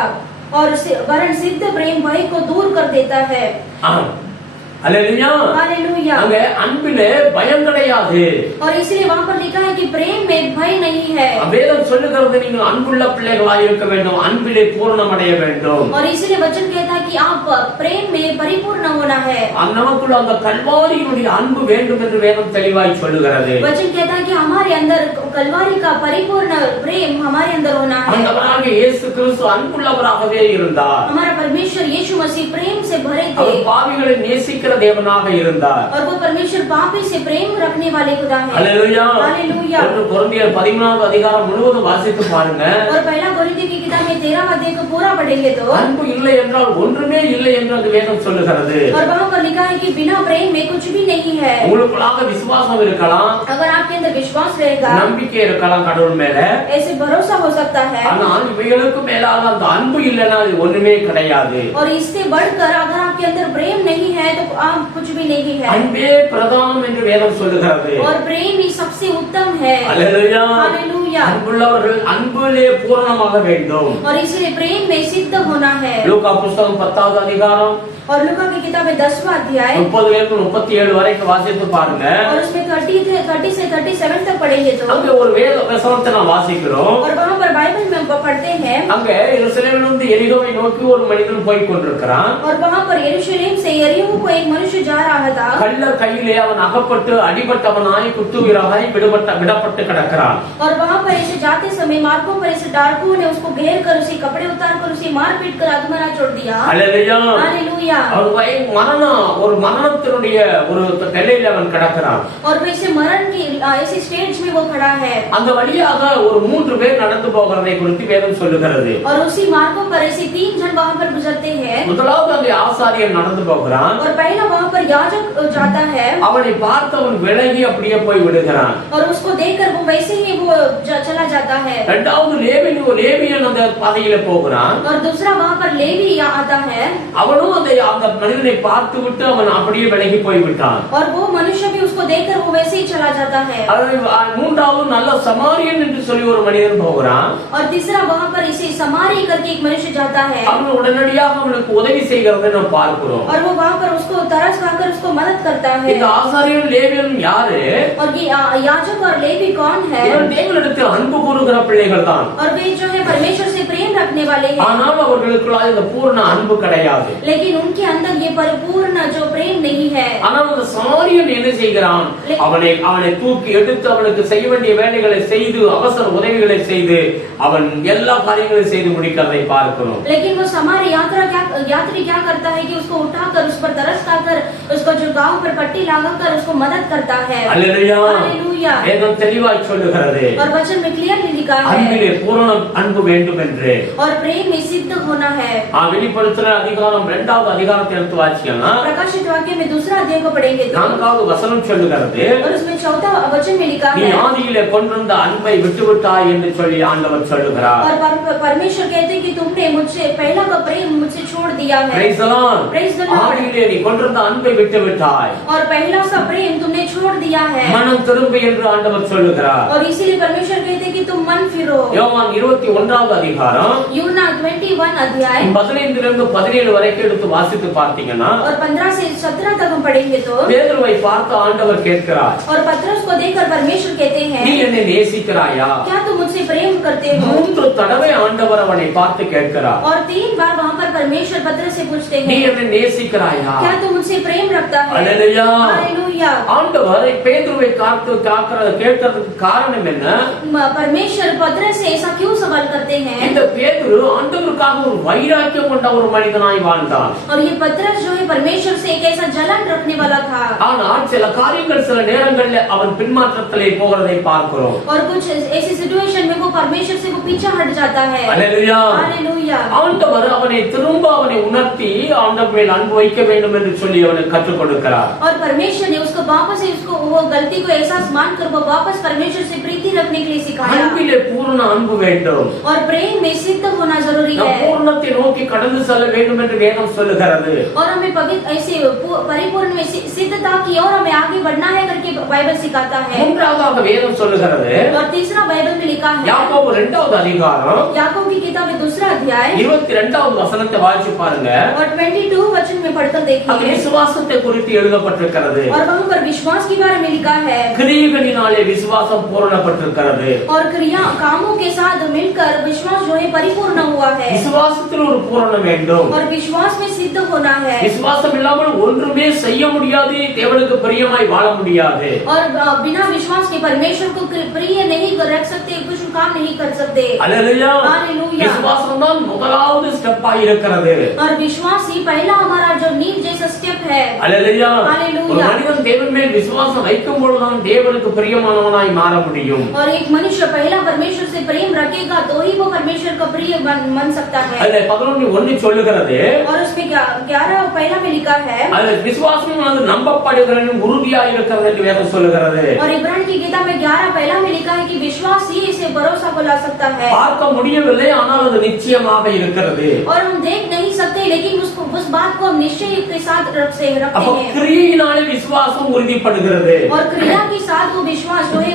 और वरन सिद्ध प्रेम भय को दूर कर देता है. அல்லேலூயா. हालेलुया. அங்க அன்பிலே பயம் கிடையாது. और इसलिए वहां पर लिखा है कि प्रेम में भय नहीं है. வேதம் சொல்லுகிறது நீங்கள் அன்புள்ள பிள்ளைகளாய் இருக்க வேண்டும். அன்பிலே பூரணம் அடைய வேண்டும். और इसलिए वचन कहता है कि आप प्रेम में परिपूर्ण होना है. நமக்குள்ள அந்த கல்வாரியினுடைய அன்பு வேண்டும் என்று வேதம் தெளிவாய் சொல்லுகிறது. वचन कहता है कि हमारे अंदर कलवारी का परिपूर्ण प्रेम प्रेम हमारे अंदर होना है। ஆண்டவராகிய இயேசு கிறிஸ்து அன்புள்ளவராகவே இருந்தார். हमारा परमेश्वर यीशु मसीह प्रेम से भरे थे அவர் பாவிகளை நேசிக்கிற தேவனாக இருந்தார். और वो परमेश्वर पापी से प्रेम रखने वाले खुदा है। Hallelujah hallelujah. கொரிந்தியர் 13வது அதிகாரம் முழுவதும் வாசித்து பாருங்க. और पहला कोरिन्थियों की किताब में 13वां अध्याय को पूरा पढ़ेंगे तो அன்பு இல்லை என்றால் ஒன்றுமே இல்லை என்று அந்த வேதம் சொல்லுகிறது. और वहां पर लिखा है कि बिना प्रेम में कुछ भी नहीं है। உங்களுக்குள்ளாக விசுவாசம் இருக்கலாம், अगर आपके अंदर विश्वास रहेगा, நம்பிக்கை இருக்கலாம் கடவுள் மேல, ऐसे भरोसा हो सकता है, ஆனால் இவைகளுக்கு மேலாக அந்த அன்பு இல்லைன்னா அது ஒண்ணுமே கிடையாது. और इससे बढ़कर अगर आपके अंदर प्रेम नहीं है तो आप कुछ भी नहीं है। அன்பே பிரதானம் என்று வேதம் சொல்லுகிறது. और प्रेम ही सबसे उत्तम है। Hallelujah hallelujah. அன்புள்ளவர்கள் அன்பிலே பூரணமாக வேண்டும். और इसलिए प्रेम में सिद्ध होना है। லூக்கா புத்தகம் 10வது அதிகாரம் और लूका की किताब में 10वां अध्याय 30 37 வரைக்கும் வாசித்து பாருங்க. और उसमें 30 से 37 तक पढ़ेंगे तो அங்க ஒரு வேத வசனத்தை நாம் வாசிக்கிறோம். और वहां पर बाइबल में पढ़ते हैं, அங்க எருசலேமிலிருந்து எரிகோவை நோக்கி ஒரு மனிதன் போய் கொண்டிருக்கிறான். और वहां पर यरूशलेम से यरीहो को एक मनुष्य जा रहा था। கள்ளர் கையிலே அவன் அகப்பட்டு அடிபட்டவனாய் குத்துவிரவாய் விடப்பட்டு கிடக்கிறான். और वहां पर ऐसे जाते समय मार्गों पर ऐसे डाकुओं ने उसको घेर कर उसे कपड़े उतार कर उसे मार पीट कर अधमरा छोड़ दिया। हालेलुया। हालेलुया। ஒரு மரணத்தினுடைய ஒரு நிலையில அவன் கிடக்கிறான். और वैसे मरण की ऐसे स्टेज में वो खड़ा है। அந்த வழியாக ஒரு 3 பேர் நடந்து போகிறதை குறித்து வேதம் சொல்லுகிறது. और उसी मार्गों पर ऐसे 3 जन वहां पर गुजरते हैं। முதலாவது அங்கே ஆசாரியன் நடந்து போகிறான். और पहला वहां पर याजक जाता है। அவனை பார்த்து அவன் விலகி அப்படியே போய் விடுகிறான். और उसको देखकर वो वैसे ही वो चला जाता है। இரண்டாவது லேவியன் அந்த பாதையில போகிறான். और दूसरा वहां पर लेवी आता है। அவனும் அந்த மனிதனை பார்த்து விட்டு அவன் அப்படியே விலகி போய் விட்டான். और वो मनुष्य भी उसको देखकर वो वैसे ही चला जाता है। மூன்றாவது நல்ல சமாரியன் என்று சொல்லி ஒரு மனிதன் போகிறான். और तीसरा वहां पर इसे समारी करके एक मनुष्य जाता है। அவன் உடனடியாக அவனுக்கு உதவி செய்கிறதை நாம் பார்க்கிறோம். और वो वहां पर उसको तरस खाकर उसको मदद करता है। இந்த ஆசாரியன் லேவியன் யாரு? और ये याजक और लेवी कौन है? இவன் தேவனிடத்தில் அன்பு கூறுகிற பிள்ளைகள் தான். और वे जो है परमेश्वर से प्रेम रखने वाले हैं। ஆனால் அவர்களுக்குள்ள இந்த பூர்ண அன்பு கிடையாது. लेकिन उनके अंदर ये परिपूर्ण जो प्रेम नहीं है। ஆனால் அந்த சமாரியன் என்ன செய்கிறான்? அவனை தூக்கி எடுத்து அவனுக்கு செய்ய வேண்டிய வேலைகளை செய்து அவசர உதவிகளை செய்து அவன் எல்லா காரியங்களையும் செய்து முடிக்கிறதை பார்க்கிறோம். लेकिन वो समारी यात्री क्या करता है कि उसको उठाकर उस पर तरस खाकर उसको जो गांव पर पट्टी लगाकर उसको मदद करता है। हालेलुया। हालेलुया। வேதம் தெளிவாய் சொல்லுகிறது. और वचन में क्लियरली लिखा है அன்பிலே பூரண அன்பு வேண்டும் என்று. और प्रेम में सिद्ध होना है। வெளிப்படுத்துற அதிகாரம் 2வது அதிகாரத்தை எடுத்து வாசிக்கனா प्रकाशित वाक्य में 2रा अध्याय को पढ़ेंगे तो 4வது வசனம் சொல்லுகிறது. और उसमें 4था वचन में लिखा நீ है ஆதியிலே கொண்டிருந்த அன்பை விட்டுவிட்டாய் என்று சொல்லி ஆண்டவர் சொல்லுகிறார். और परमेश्वर कहते हैं कि तुमने मुझसे पहला का प्रेम मुझसे छोड़ दिया है। Praise the Lord. Praise the Lord। ஆதியிலே நீ கொண்டிருந்த அன்பை விட்டுவிட்டாய். और पहला सा प्रेम तुमने छोड़ दिया है। மனம் திரும்பு என்று ஆண்டவர் சொல்லுகிறார். और इसीलिए परमेश्वर कहते हैं कि तुम मन फिरो। யோவான் 21வது அதிகாரம் यूहन्ना 21 अध्याय 15 இருந்து 17 வரைக்கும் எடுத்து வாசித்து பார்த்தீங்கன்னா और 15 से 17 तक हम पढ़ेंगे तो பேதுருவை பார்த்து ஆண்டவர் கேட்கிறார். और पतरस को देखकर परमेश्वर कहते हैं நீ என்னை நேசிக்கிறாயா? क्या तुम मुझसे प्रेम करते हो? 3 தடவை ஆண்டவர் அவனை பார்த்து கேட்கிறார். और 3 बार वहां पर परमेश्वर पतरस से पूछते நீ हैं என்னை நேசிக்கிறாயா? क्या तुम मुझसे प्रेम रखता है? हालेलुया। हालेलुया। ஆண்டவர் பேதுருவை கேட்கிறதுக்கு காரணம் என்ன? परमेश्वर पतरस से ऐसा क्यों सवाल करते हैं? இந்த பேதுரு ஆண்டவருக்காக ஒரு வைராக்கியம் கொண்ட ஒரு மனிதனாய் வாழ்ந்தான். और ये पतरस जो है परमेश्वर से एक ऐसा जलन रखने वाला था। ஆனால் சில காரியங்கள் சில நேரங்களில் அவன் பின்மாற்றத்திலே போகிறதை பார்க்கிறோம். और कुछ ऐसी सिचुएशन में वो परमेश्वर से वो पीछे हट जाता है। हालेलुया। हालेलुया। ஆண்டவர் அவனை திரும்ப அவனை உணர்த்தி ஆண்டவர் மேல் அன்பு வைக்க வேண்டும் என்று சொல்லி அவனுக்கு கற்றுக் கொடுக்கிறார். और परमेश्वर ने उसको वापस उसको वो गलती को एहसास मानकर वो वापस परमेश्वर से प्रीति रखने के लिए सिखाया। அன்பிலே பூரண அன்பு வேண்டும். और प्रेम में सिद्ध होना जरूरी நாம் है। பூரணத்தை நோக்கி கடந்து செல்ல வேண்டும் என்று வேதம் சொல்லுகிறது. और हमें पवित्र ऐसे परिपूर्ण में सिद्धता की और हमें आगे बढ़ना है करके बाइबल सिखाता है। மூன்றாவதாக வேதம் சொல்லுகிறது. और तीसरा बाइबल में लिखा है யாக்கோபு 2வது அதிகாரம் याकूब की किताब में 2रा अध्याय 22வது வசனத்தை வாசிச்சு பாருங்க. और 22 वचन में पढ़कर அது देखिए। விசுவாசத்தை குறித்து எழுதப்பட்டிருக்கிறது. और वहां पर विश्वास के बारे में लिखा है கிரியைகளினாலே விசுவாசம் பூரணப்பட்டிருக்கிறது. और क्रिया कामों के साथ मिलकर विश्वास जो है परिपूर्ण हुआ है விசுவாசத்தில் ஒரு பூரணம் வேண்டும். और विश्वास में सिद्ध होना है விசுவாசம் இல்லாமல் ஒன்றுமே செய்ய முடியாது, தேவனுக்கு பிரியமாய் வாழ முடியாது. और बिना विश्वास के परमेश्वर को प्रिय नहीं रख सकते, कुछ काम नहीं कर सकते. அல்லேலூயா. हालेलुया. விசுவாசம் தான் முதலாவது ஸ்டெப்பாய் இருக்கிறது. और विश्वास ही पहला हमारा जो नींव जैसा स्टेप है. அல்லேலூயா. हालेलुया. ஒரு மனிதன் தேவன் மேல் விசுவாசம் வைக்கும் பொழுதுதான் தேவனுக்கு பிரியமானவனாய் மாற முடியும். और एक मनुष्य पहला परमेश्वर से प्रेम रखेगा तो ही वो परमेश्वर का प्रिय बन सकता है. அல்ல 11:1 சொல்லுகிறது. और उसमें 11 पहला में लिखा है. அல்ல விசுவாசம் அது நம்பப்படுகிறதும் உறுதியாக இருக்கிறது என்று வேதம் சொல்லுகிறது. और इब्रानी की किताब में 11 पहला में लिखा है कि विश्वास ही इसे भरोसा को ला सकता है. பார்க்க முடியவில்லை, ஆனால் அது நிச்சயமாக இருக்கிறது. और हम देख नहीं सकते लेकिन उसको उस बात को हम निश्चय के साथ रखते அப்ப हैं. கிரியையினாலே விசுவாசம் உறுதிப்படுகிறது. और क्रिया के साथ वो विश्वास जो है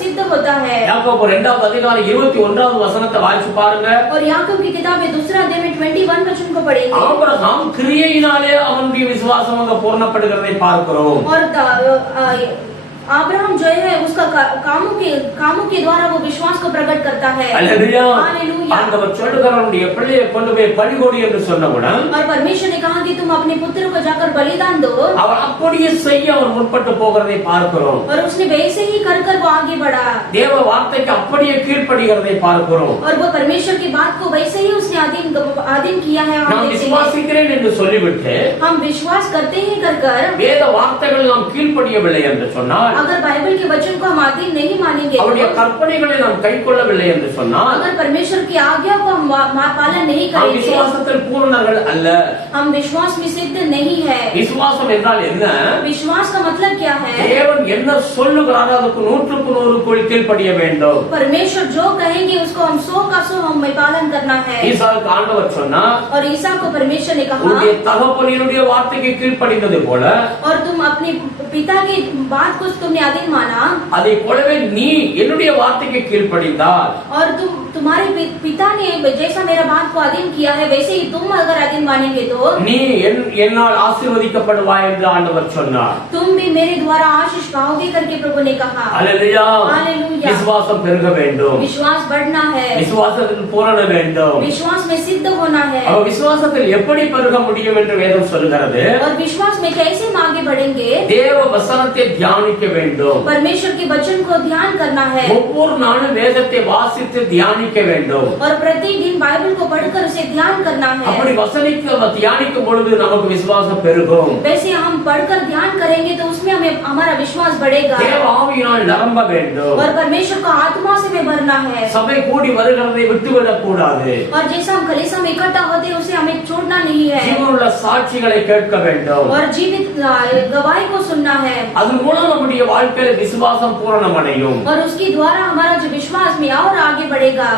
सिद्ध होता है. யாக்கோபு 2வது அதிகாரம் 21வது வசனத்தை வாசிச்சு பாருங்க. और याकूब की किताब में दूसरा अध्याय में 21 वचन को पढ़ेंगे. ஆபிரகாம் கிரியையினாலே அவனுடைய விசுவாசம் அங்க பூர்ணப்படுகிறதை பார்க்கிறோம். और अब्राहम जो है उसका कामों के द्वारा वो विश्वास को प्रकट करता है. हालेलुया. हालेलुया. ஆண்டவர் சொல்லுகிறாருடைய பிள்ளையை கொண்டு போய் பலிகொடு என்று சொன்னவுடன் और परमेश्वर ने कहा कि तुम अपने पुत्र को जाकर बलिदान दो. அவர் அப்படியே செய்ய அவர் முற்பட்டு போகிறதை பார்க்கிறோம். और उसने वैसे ही कर वो आगे बढ़ा. தேவ வார்த்தைக்கு அப்படியே கீழ்ப்படிகிறதை பார்க்கிறோம். और वो परमेश्वर की बात को वैसे ही उसने आधीन किया है. நான் விசுவாசிக்கிறேன் என்று சொல்லிவிட்டு हम विश्वास करते ही कर வேத வார்த்தைகள் நாம் கீழ்ப்படியவில்லை என்று சொன்னால், अगर बाइबल के वचन को हम आधीन नहीं मानेंगे, அவருடைய கற்பனைகளை நாம் கைக்கொள்ளவில்லை என்று சொன்னால், अगर परमेश्वर की आज्ञा को हम पालन नहीं நாம் करेंगे, விசுவாசத்தில் பூரணர்கள் அல்ல. हम विश्वास में सिद्ध नहीं है. விசுவாசம் என்றால் என்ன? विश्वास का मतलब क्या है? தேவன் என்ன சொல்லுகிறாரோ அதுக்கு 100% கீழ்ப்படிய வேண்டும். परमेश्वर जो कहेंगे उसको हम 100 का 100 हमें पालन करना है. ஈசாக்கு ஆண்டவர் சொன்னார், और ईसा को परमेश्वर ने कहा, உன்னுடைய தகப்பனுடைய வார்த்தைக்கு கீழ்ப்படிந்தது போல, और तुम अपने पिता की बात को तुमने अधीन माना, அதை போலவே நீ என்னுடைய வார்த்தைக்கு கீழ்ப்படிந்தால், और तुम्हारे पिता ने जैसा मेरा बात को अधीन किया है वैसे ही तुम अगर अधीन मानेंगे तो நீ என்னால் ஆசீர்வதிக்கப்படுவாய் என்று ஆண்டவர் சொன்னார். तुम भी मेरे द्वारा आशीष पाओगे करके प्रभु ने कहा. அல்லேலூயா. हालेलुया. விசுவாசம் பெருக வேண்டும். विश्वास बढ़ना है. விசுவாசத்தில் பூரண வேண்டும். विश्वास में सिद्ध होना है. அவ விசுவாசத்தில் எப்படி பெருக முடியும் என்று வேதம் சொல்கிறது. और विश्वास में कैसे हम आगे बढ़ेंगे? தேவ வசனத்தை தியானிக்க வேண்டும். परमेश्वर के वचन को ध्यान करना है. ஒவ்வொரு நாளும் வேதத்தை வாசித்து தியானிக்க வேண்டும். और प्रतिदिन बाइबल को पढ़कर उसे ध्यान करना है. அப்படி தியானிக்கும் பொழுது நமக்கு விசுவாசம் பெருகும். वैसे हम पढ़कर ध्यान करेंगे तो उसमें हमें हमारा विश्वास बढ़ेगा. தேவ ஆவியினால் நிரம்ப வேண்டும். और परमेश्वर को आत्मा से में भरना है. சபை கூடி வருகிறதை விட்டுவிடக் கூடாது. और जैसा हम कलीसिया में इकट्ठा होते हैं उसे हमें छोड़ना नहीं है. ஜீவனுள்ள சாட்சிகளை கேட்க வேண்டும். और जीवित गवाही को सुनना है. அதன் மூலம் நம்முடைய வாழ்க்கையில விசுவாசம் பூரணமடையும். और उसके द्वारा हमारा जो विश्वास में और आगे बढ़ेगा.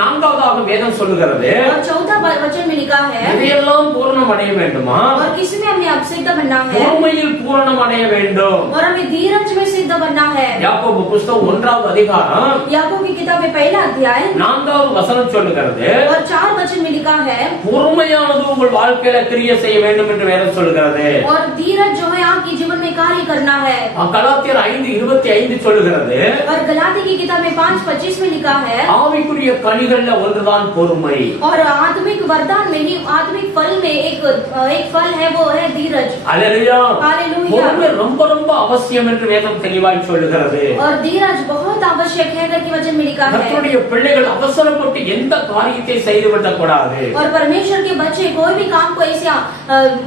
நான்காவதாக வேதம் சொல்லுகிறது, और चौथा वचन में लिखा है, இதையெல்லாம் பூரணம் அடைய வேண்டுமா? और किसमें हमें अब सिद्ध बनना है? பொறுமையில் பூரணம் அடைய வேண்டும். और हमें धीरज में सिद्ध बनना है. யாக்கோபு புத்தகம் 1வது அதிகாரம் याकूब की किताब में पहला अध्याय 4வது வசனம் சொல்லுகிறது, और 4 वचन में लिखा है, பொறுமையானது உங்கள் வாழ்க்கையில கிரியை செய்ய வேண்டும் என்று வேதம் சொல்லுகிறது. और धीरज जो है आपके जीवन में कार्य करना है. கலாத்தியர் 5:25 சொல்லுகிறது, और गलाती की किताब में 5:25 में लिखा है, ஆவிக்குரிய கனிகள்ல ஒன்றுதான் பொறுமை. और आत्मिक वरदान में ही आत्मिक फल में एक फल है, वो है धीरज. அல்லேலூயா. हालेलुया. பொறுமை ரொம்ப ரொம்ப அவசியம் என்று வேதம் தெளிவாய் சொல்லுகிறது. और धीरज बहुत आवश्यक है करके वचन में लिखा है. கர்த்தருடைய பிள்ளைகள் அவசரப்பட்டு எந்த காரியத்தை செய்து விடக் கூடாது. और परमेश्वर के बच्चे कोई भी काम को ऐसे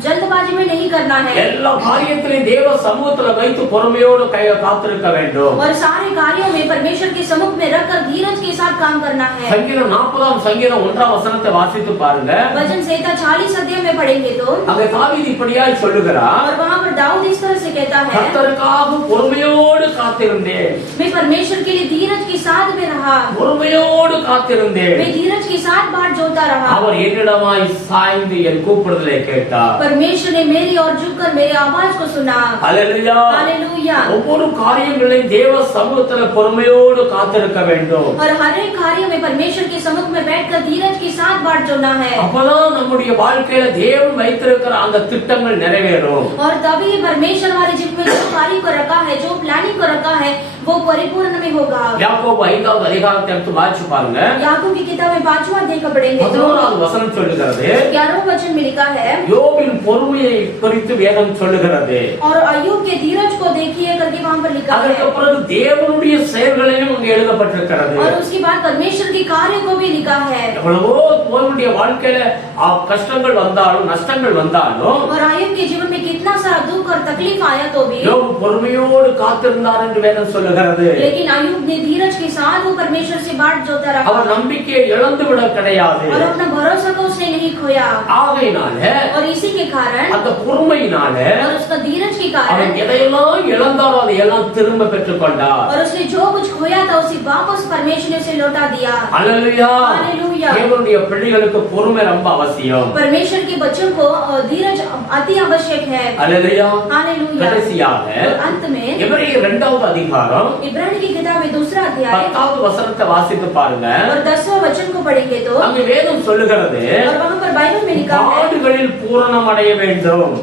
जल्दबाजी में नहीं करना है. எல்லா காரியத்திலும் தேவ சமூகத்துல வைத்து பொறுமையோடு காத்திருக்க வேண்டும். और सारे कार्यों में परमेश्वर के सम्मुख में रखकर धीरज के साथ काम करना है. சங்கீதம் 40ஆம் சங்கீதம் 1ஆம் வசனத்தை வாசித்து பாருங்க. वचन संहिता 40 अध्याय में पढ़ेंगे तो அங்க தாவீது இப்படியாய் சொல்லுகிறார், और वहाँ पर दाऊद इस तरह से कहता है, கர்த்தருக்காக பொறுமையோடு காத்திருந்தேன். मैं परमेश्वर के लिए धीरज के साथ में रहा. பொறுமையோடு காத்திருந்தேன். मैं धीरज के साथ बाट जोता रहा. அவர் என்னிடமாய் சாய்ந்து என் கூப்பிடுதலை கேட்டார். परमेश्वर ने मेरी ओर झुककर मेरी आवाज को सुना. அல்லேலூயா. हालेलुया. ஒவ்வொரு காரியங்களையும் தேவ சமூகத்துல பொறுமையோடு காத்திருக்க வேண்டும். और हर एक कार्यों में परमेश्वर के सम्मुख में बैठकर धीरज के साथ बाट जोड़ना है। அப்பதான் நம்முடைய வாழ்க்கையில தேவன் வைத்திருக்கிற அந்த திட்டங்கள் நிறைவேறும். और तभी परमेश्वर हमारे जीवन में जो कार्य को रखा है, जो प्लानिंग को रखा है, वो परिपूर्ण में होगा। யாக்கோபு 5வது அதிகாரத்தை எடுத்து வாசிச்சு பாருங்க. याकूब की किताब में 5वां अध्याय का पढ़ेंगे तो 11வது வசனம் சொல்லுகிறது, 11वां वचन में लिखा है, யோபின் பொறுமையை குறித்து வேதம் சொல்லுகிறது. और अय्यूब के धीरज को देखिए करके वहां पर लिखा है। அதற்கு பிறகு தேவனுடைய செயல்களையும் அங்கே எழுதப்பட்டிருக்கிறது. और उसके बाद परमेश्वर के कार्य को भी लिखा है। எவ்வளவோ நம்முடைய வாழ்க்கையில கஷ்டங்கள் வந்தாலும் நஷ்டங்கள் வந்தாலும் और अय्यूब के जीवन में कितना सारा दुख और तकलीफ आया तो भी யோபு பொறுமையோடு காத்திருந்தார் என்று வேதம் சொல்லுகிறது. लेकिन अय्यूब ने धीरज के साथ वो परमेश्वर से बाट जोड़ता रहा அவர் நம்பிக்கையை இழந்து விட கிடையாது. और अपना भरोसा को उसने नहीं खोया। ஆகையினால और इसी के कारण அந்த பொறுமையினால और उसका धीरज के कारण அவர் எதையெல்லாம் இழந்தாரோ அதையெல்லாம் திரும்ப பெற்றுக் கொண்டார். और उसने जो कुछ खोया था उसे वापस परमेश्वर ने उसे लौटा दिया। அல்லேலூயா. हालेलुया। தேவனுடைய பிள்ளைகளுக்கு பொறுமை ரொம்ப அவசியம். परमेश्वर के बच्चों को धीरज अति आवश्यक है। அல்லேலூயா. हालेलुया। கடைசியாக और अंत में எபிரேயர் 2வது அதிகாரம் इब्रानी की किताब में 2वां अध्याय 10வது वசனத்தை வாசித்து பாருங்க. और 10वां वचन को पढ़ेंगे तो அங்க வேதம் சொல்லுகிறது, और वहां पर बाइबल में लिखा है, பாடுகளில் பூரணம் அடைய வேண்டும்.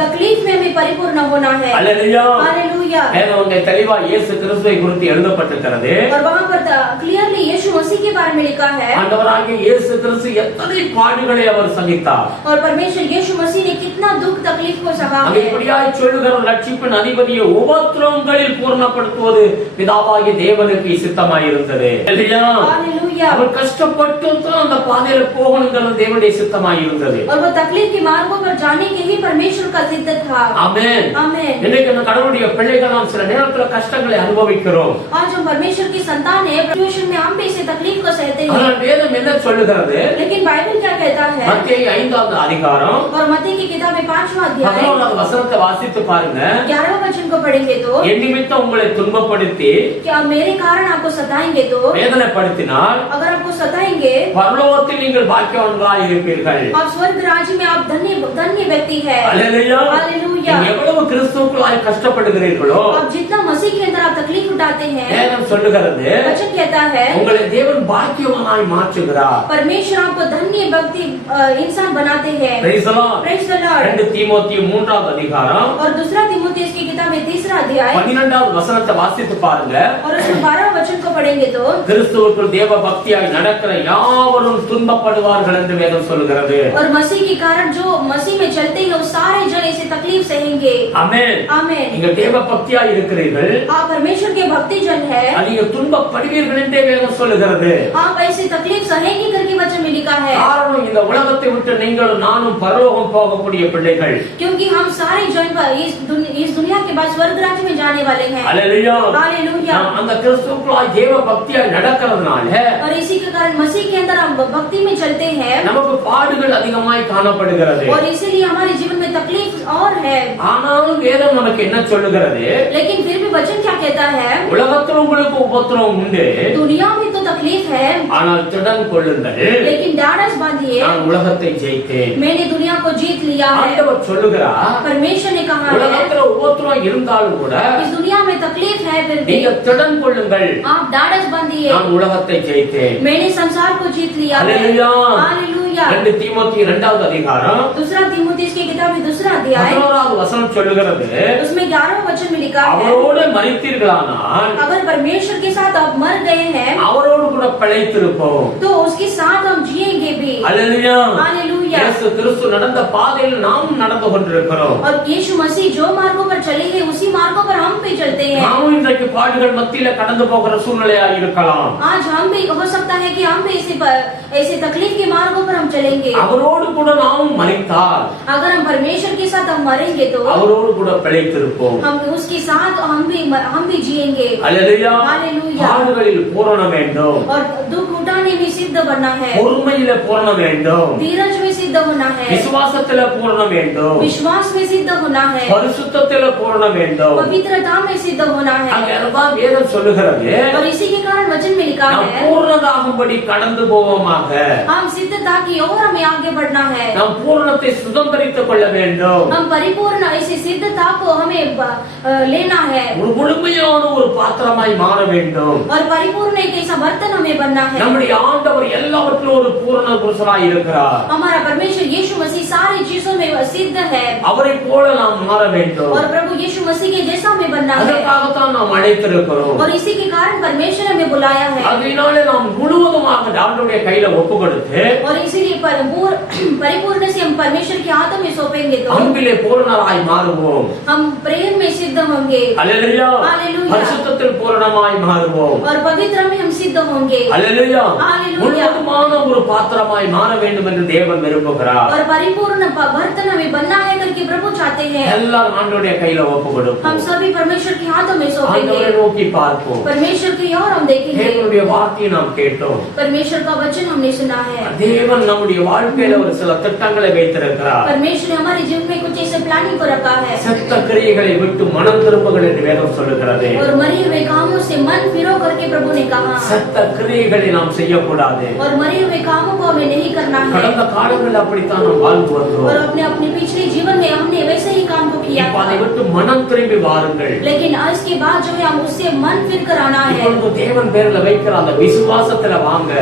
तकलीफ में भी परिपूर्ण होना है। அல்லேலூயா. हालेलुया। வேதம் அங்கே தெளிவா இயேசு கிறிஸ்துவை குறித்து எழுதப்பட்டிருக்கிறது. और वहां पर क्लियरली यीशु मसीह के बारे में लिखा है। ஆண்டவராகிய இயேசு கிறிஸ்து எத்தனை பாடுகளை அவர் சகித்தார். और परमेश्वर यीशु मसीह ने कितना दुख तकलीफ को सहा அங்கே है। இப்படியாய் சொல்லுகிற ரட்சிப்பின் அதிபதியை உபத்திரவங்களில் பூர்ணப்படுத்துவது பிதாவாகிய தேவனுக்கு சித்தமாயிருந்தது. அல்லேலூயா. हालेलुया। அவர் கஷ்டப்பட்டு தான் அந்த பாதையில போகணுங்கிறது தேவனுடைய சித்தமாயிருந்தது. और वो तकलीफ के मार्गों पर जाने के ही परमेश्वर का सिद्ध था। ஆமென். आमेन। இன்னைக்கு நம்ம கடவுளுடைய பிள்ளைகள் நாம் சில நேரத்துல கஷ்டங்களை அனுபவிக்கிறோம். आज हम परमेश्वर की संतान है, सिचुएशन में हम भी इसे तकलीफ को सहते हैं। ஆனால் வேதம் என்ன சொல்லுகிறது? लेकिन बाइबल क्या कहता है? மத்தேயு 5வது அதிகாரம் और मत्ती की किताब में 5वां अध्याय 11வது வசனத்தை வாசித்து பாருங்க. 11वां वचन को पढ़ेंगे तो என் நிமித்தம் உங்களை துன்பப்படுத்தி क्या मेरे कारण आपको सताएंगे तो வேதனைப்படுத்தினால் अगर आपको सताएंगे பரலோகத்தில் நீங்கள் பாக்கியவான்களாய் இருப்பீர்கள். आप स्वर्ग राज्य में आप धन्य धन्य व्यक्ति है। அல்லேலூயா. हालेलुया। நீங்க எவ்வளவு கிறிஸ்துவுக்குள்ளாய் கஷ்டப்படுகிறீர்களோ आप जितना मसीह के अंदर आप तकलीफ उठाते हैं, வேதம் சொல்லுகிறது, वचन कहता है உங்களை தேவன் பாக்கியவானாய் மாற்றுகிறார். परमेश्वर आपको धन्य व्यक्ति इंसान बनाते हैं। Praise the Lord. Praise the Lord। 2 தீமோத்தேயு 3வது அதிகாரம் और दूसरा तीमुथियुस की किताब में 3वां अध्याय 12வது வசனத்தை வாசித்து பாருங்க. और उसमें 12वां वचन को पढ़ेंगे तो கிறிஸ்துவுக்குள் தேவ பக்தியாய் நடக்கிற யாவரும் துன்பப்படுவார்கள் என்று வேதம் சொல்கிறது. और मसीह के कारण जो मसीह में चलते हैं वो सारे जन इसे तकलीफ सहेंगे। ஆமென். आमेन। நீங்க தேவ பக்தியாய் இருக்கிறீர்கள், आप परमेश्वर के भक्ति जन है, நீங்க துன்பப்படுவீர்கள் என்றே வேதம் சொல்லுகிறது. आप ऐसे तकलीफ सहेंगे करके वचन में लिखा है। காரணம் இந்த உலகத்தை விட்டு நீங்களும் நானும் பரலோகம் போகக்கூடிய பிள்ளைகள். क्योंकि हम सारे जन इस दुनिया के बाद स्वर्ग राज्य में जाने वाले हैं। அல்லேலூயா. हालेलुया। நாம் அந்த கிறிஸ்துவுக்குள்ளாய் தேவ பக்தியாய் நடக்கிறதுனால और इसी के कारण मसीह के अंदर हम भक्ति में चलते हैं நமக்கு பாடுகள் அதிகமாய் காணப்படுகிறது. और इसीलिए हमारे जीवन में तकलीफ और है। ஆனாலும் வேதம் நமக்கு என்ன சொல்லுகிறது? लेकिन फिर भी वचन क्या कहता है? உலகத்தில் உங்களுக்கு உபத்திரவம் உண்டு, दुनिया में तो तकलीफ है, ஆனால் திடன் கொள்ளுங்கள், लेकिन ढाढ़स बांधिए, நான் உலகத்தை ஜெயித்தேன். मैंने दुनिया को जीत लिया है। ஆண்டவர் சொல்லுகிறார், परमेश्वर ने कहा है உலகத்துல உபத்திரவம் இருந்தாலும் கூட इस दुनिया में तकलीफ है, फिर भी நீங்க திடன் கொள்ளுங்கள், आप ढाढ़स बांधिए, நான் உலகத்தை ஜெயித்தேன். मैंने संसार को जीत लिया है। அல்லேலூயா. हालेलुया। 2 தீமோத்தேயு 2வது அதிகாரம் दूसरा तीमुथियुस की किताब में 2वां अध्याय 11வது வசனம் சொல்லுகிறது, उसमें 11वां वचन में लिखा है, அவரோடு மரித்தீர்களானால் अगर परमेश्वर के साथ आप मर गए हैं அவரோடு கூட பிழைத்திருப்போம். तो उसके साथ हम जिएंगे भी। அல்லேலூயா. हालेलुया। இயேசு கிறிஸ்து நடந்த பாதையில் நாம் நடந்து கொண்டிருக்கிறோம். और यीशु मसीह जो मार्गों पर चले हैं उसी मार्गों पर हम भी चलते हैं। நாமும் இன்றைக்கு பாடுகள் மத்தியில கடந்து போகிற சூழ்நிலையா இருக்கலாம். आज हम भी हो सकता है कि हम भी ऐसे तकलीफ के मार्गों पर हम चलेंगे। அவரோடு கூட நாம் மரித்தால் अगर हम परमेश्वर के साथ हम मरेंगे तो அவரோடு கூட பிழைத்திருப்போம். हम उसके साथ हम भी जिएंगे। அல்லேலூயா. हालेलुया। பாடுகளில் பூரண வேண்டும், और दुख उठाने में सिद्ध बनना है, பொறுமையில பூரண வேண்டும், धीरज में सिद्ध होना है, விசுவாசத்துல பூரணம் வேண்டும், विश्वास में सिद्ध होना है, பரிசுத்தத்துல பூரணம் வேண்டும். पवित्रता में सिद्ध होना है। அங்கதான் வேதம் சொல்லுகிறது, और इसी के कारण वचन में लिखा நாம் है, பூரணராகும்படி கடந்து போவோமாக. हम सिद्धता की ओर हमें आगे बढ़ना है, நாம் பூரணத்தை சுதந்தரித்துக் கொள்ள வேண்டும். हम परिपूर्ण ऐसी सिद्धता को हमें लेना है, ஒரு முழுமையான ஒரு பாத்திரமாய் மாற வேண்டும். और परिपूर्ण एक ऐसा बर्तन हमें बनना है। நம்முடைய ஆண்டவர் எல்லாவற்றிலும் ஒரு பூரண புருஷராய் இருக்கிறார். हमारा परमेश्वर यीशु मसीह सारी चीजों में वह सिद्ध है, அவரை போல நாம் மாற வேண்டும். और प्रभु यीशु मसीह के जैसा हमें बनना है, அதற்காகத்தான் நாம் அழைத்திருக்கிறோம். और इसी के कारण परमेश्वर हमें बुलाया है। அதனாலே நாம் முழுவதுமாக ஆண்டவருடைய கையில ஒப்பு கொடுத்து, और इसीलिए परिपूर्ण से हम परमेश्वर के हाथों में सौंपेंगे तो அன்பிலே பூரணராய் மாறுவோம். हम प्रेम में सिद्ध होंगे, அல்லேலூயா. हालेलूया। பரிசுத்தத்தில் பூரணமாய் மாறுவோம். और पवित्र में हम सिद्ध होंगे, அல்லேலூயா. हालेलूया। முழுவதுமான ஒரு பாத்திரமாய் மாற வேண்டும் என்று தேவன் விரும்புகிறார். और परिपूर्ण बर्तन हमें बनना है करके प्रभु चाहते हैं। எல்லாரும் ஆண்டவருடைய கையில ஒப்பு கொடுப்போம். हम सभी परमेश्वर के हाथों में सौंपेंगे, ஆண்டவரை நோக்கி பார்ப்போம். परमेश्वर की ओर हम देखेंगे। தேவனுடைய வார்த்தையை நாம் கேட்டோம். परमेश्वर का वचन हमने सुना है। தேவன் நம்முடைய வாழ்க்கையில ஒரு சில திட்டங்களை வைத்திருக்கிறார். परमेश्वर ने हमारे जीवन में कुछ ऐसे प्लानिंग को रखा है, செத்த கிரியைகளை விட்டு மனம் திரும்புங்கள் என்று வேதம் சொல்லுகிறது. और मरे हुए कामों से मन फिरो करके प्रभु ने कहा। செத்த கிரியைகளை நாம் செய்யக்கூடாது. और मरे हुए कामों को हमें नहीं करना है, கடந்த காலங்களில் அப்படித்தான் நாம் வாழ்ந்து और வந்தோம். अपने अपने पिछले जीवन में हमने वैसे ही काम को किया இப்ப அதை था। விட்டு மனம் திரும்பி வாருங்கள். लेकिन इसके बाद जो है हम उससे मन फिर कर आना है, இப்பொழுது தேவன் பேர்ல வைக்கிற அந்த விசுவாசத்துல வாங்க.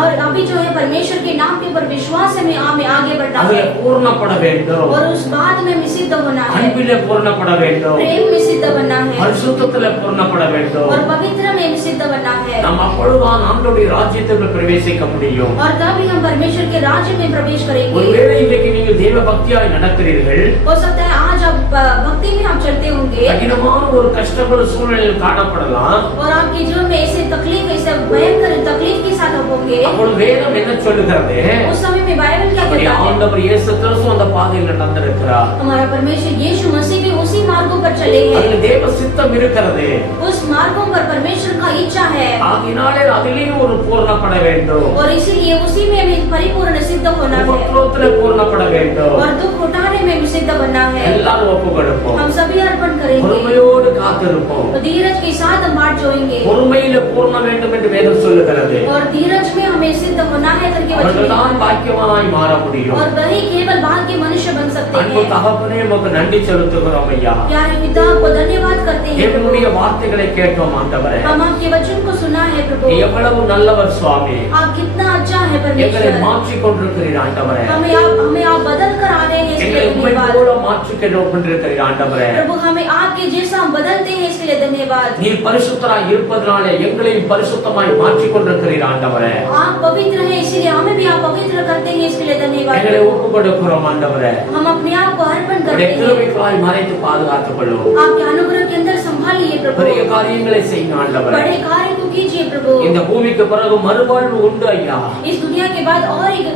और अभी जो है परमेश्वर के नाम के ऊपर विश्वास में हमें आगे बढ़ना அதுல है, பூர்ணப்பட வேண்டும். और उस बात में हमें सिद्ध होना है, அன்பிலே பூர்ணப்பட வேண்டும். प्रेम में सिद्ध बनना है, பரிசுத்தத்துல பூர்ணப்பட வேண்டும். और पवित्र में सिद्ध बनना है। நாம் அப்பொழுதுதான் ஆண்டவருடைய ராஜ்யத்துக்குள் பிரவேசிக்க முடியும். और तभी हम परमेश्वर के राज्य में प्रवेश करेंगे। ஒருவேளை இன்றைக்கு நீங்கள் தேவ பக்தியாய் நடக்கிறீர்கள், हो सकता है आज आप भक्ति में आप चलते होंगे, கடினமான ஒரு கஷ்டப்படும் சூழ்நிலையில் காணப்படலாம். और आपके जीवन में ऐसे तकलीफ, ऐसे भयंकर तकलीफ के साथ आप होंगे। அப்பொழுது வேதம் என்ன சொல்லுகிறது? उस समय में बाइबल क्या நம்முடைய कहता है? ஆண்டவர் இயேசு கிறிஸ்து அந்த பாதையில் நடந்திருக்கிறார். हमारा परमेश्वर यीशु मसीह भी उसी मार्गों पर चले हैं, அதுல தேவ சித்தம் இருக்கிறது. उस मार्गों पर परमेश्वर का इच्छा है, ஆகினாலே அதிலேயும் ஒரு பூர்ணப்பட வேண்டும். और इसीलिए उसी में भी परिपूर्ण सिद्ध होना है, உபத்திரவத்திலே பூர்ணப்பட வேண்டும். और दुख उठाने में भी सिद्ध बनना है। எல்லாரும் ஒப்பு கொடுப்போம். हम सभी अर्पण करेंगे, பொறுமையோடு காத்திருப்போம். तो धीरज के साथ हम बाट जोएंगे, பொறுமையில பூர்ண வேண்டும் என்று வேதம் சொல்லுகிறது. और धीरज में हमें सिद्ध होना है करके वचन அவர்கள்தான் लिखा है। பாக்கியவானாய் மாற முடியும். और वही केवल भाग्य मनुष्य बन सकते அன்பு हैं। தகப்பனே, உமக்கு நன்றி செலுத்துகிறோம் ஐயா. प्यारे पिता को धन्यवाद करते हैं, தேவனுடைய வார்த்தைகளை கேட்டோம் ஆண்டவரே. हम आपके वचन को सुना है प्रभु। நீ எவ்வளவு நல்லவர் சுவாமி. आप कितना अच्छा है எங்களை परमेश्वर, மாற்றிக் கொண்டிருக்கிறீர் ஆண்டவரே. हमें आप बदल कर आ रहे हैं, इसके எங்களை लिए உம்மை धन्यवाद போல மாற்றிக் கொண்டிருக்கிறீர் ஆண்டவரே. प्रभु। हमें आपके जैसा हम बदलते हैं, इसके लिए धन्यवाद। நீர் பரிசுத்தராய் இருப்பதனாலே எங்களையும் பரிசுத்தமாய் மாற்றிக் கொண்டிருக்கிறீர் ஆண்டவரே. आप पवित्र हैं, इसीलिए हमें भी आप पवित्र करते हैं, इसके लिए धन्यवाद। எங்களை ஒப்பு கொடுக்கிறோம் ஆண்டவரே. हम अपने आप को अर्पण करते உம்முடைய हैं, கிருபைக்காய் மறைத்து பாதுகாத்துக் கொள்ளும். आपके अनुग्रह के अंदर संभालिए प्रभु, பெரிய காரியங்களை செய்யுங்க ஆண்டவரே. बड़े कार्य को कीजिए प्रभु। இந்த பூமிக்கு பிறகு மறுவாழ்வு உண்டு ஐயா. इस दुनिया के बाद और एक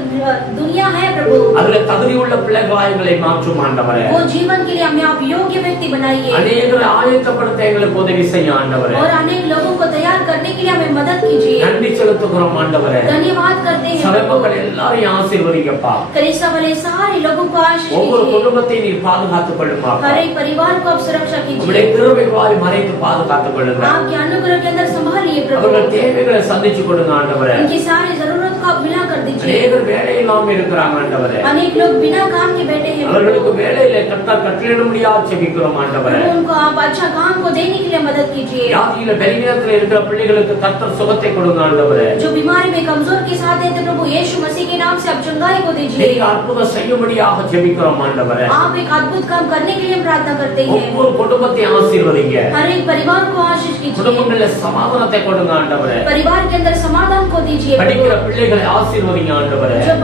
दुनिया है प्रभु, அதுல தகுதி உள்ள பிள்ளைகளாய் எங்களை மாற்றும் ஆண்டவரே. वो जीवन के लिए हमें आप योग्य व्यक्ति बनाइए, அநேகரை ஆயத்தப்படுத்த எங்களுக்கு உதவி செய்ய ஆண்டவரே. और अनेक लोगों को तैयार करने के लिए हमें मदद कीजिए। நன்றி செலுத்துகிறோம் ஆண்டவரே. धन्यवाद करते हैं சபை प्रभु। மக்கள் எல்லாரையும் ஆசீர்வதிங்கப்பா. कलीसिया वाले सारे लोगों को आशीष ஒவ்வொரு कीजिए, குடும்பத்தை நீர் பாதுகாத்துக் கொள்ளுமா. हर एक परिवार को आप सुरक्षा உம்முடைய कीजिए, கிருபைக்காய் மறைத்து பாதுகாத்துக் கொள்ளுங்க. आपके अनुग्रह के अंदर संभालिए प्रभु। அவர்கள் தேவைகளை சந்திச்சு கொடுங்க ஆண்டவரே. उनकी सारी जरूरत को आप मिला कर दीजिए। அநேகர் வேலை இல்லாம இருக்கிறாங்க ஆண்டவரே. अनेक लोग बिना काम के बैठे हैं அவர்களுக்கு प्रभु, வேலையில கர்த்தர் கட்டளையிட முடியாது ஜெபிக்கிறோம் ஆண்டவரே. उनको आप अच्छा काम को देने के लिए मदद कीजिए। வியாதியில பலவீனத்துல இருக்கிற பிள்ளைகளுக்கு கர்த்தர் சுகத்தை கொடுங்க ஆண்டவரே. जो बीमारी में कमजोर के साथ है प्रभु, यीशु मसीह के नाम से आप चंगाई को दीजिए। நீங்க அற்புதம் செய்யும்படியாக ஜெபிக்கிறோம் ஆண்டவரே. आप एक अद्भुत काम करने के लिए हम प्रार्थना करते हैं, ஒவ்வொரு குடும்பத்தையும் ஆசீர்வதிங்க. हर एक परिवार को आशीष कीजिए, குடும்பங்கள்ல சமாதானத்தை கொடுங்க ஆண்டவரே. परिवार के अंदर समाधान को दीजिए படிக்கிற प्रभु। பிள்ளைகளை ஆசீர்வதிங்க ஆண்டவரே. जो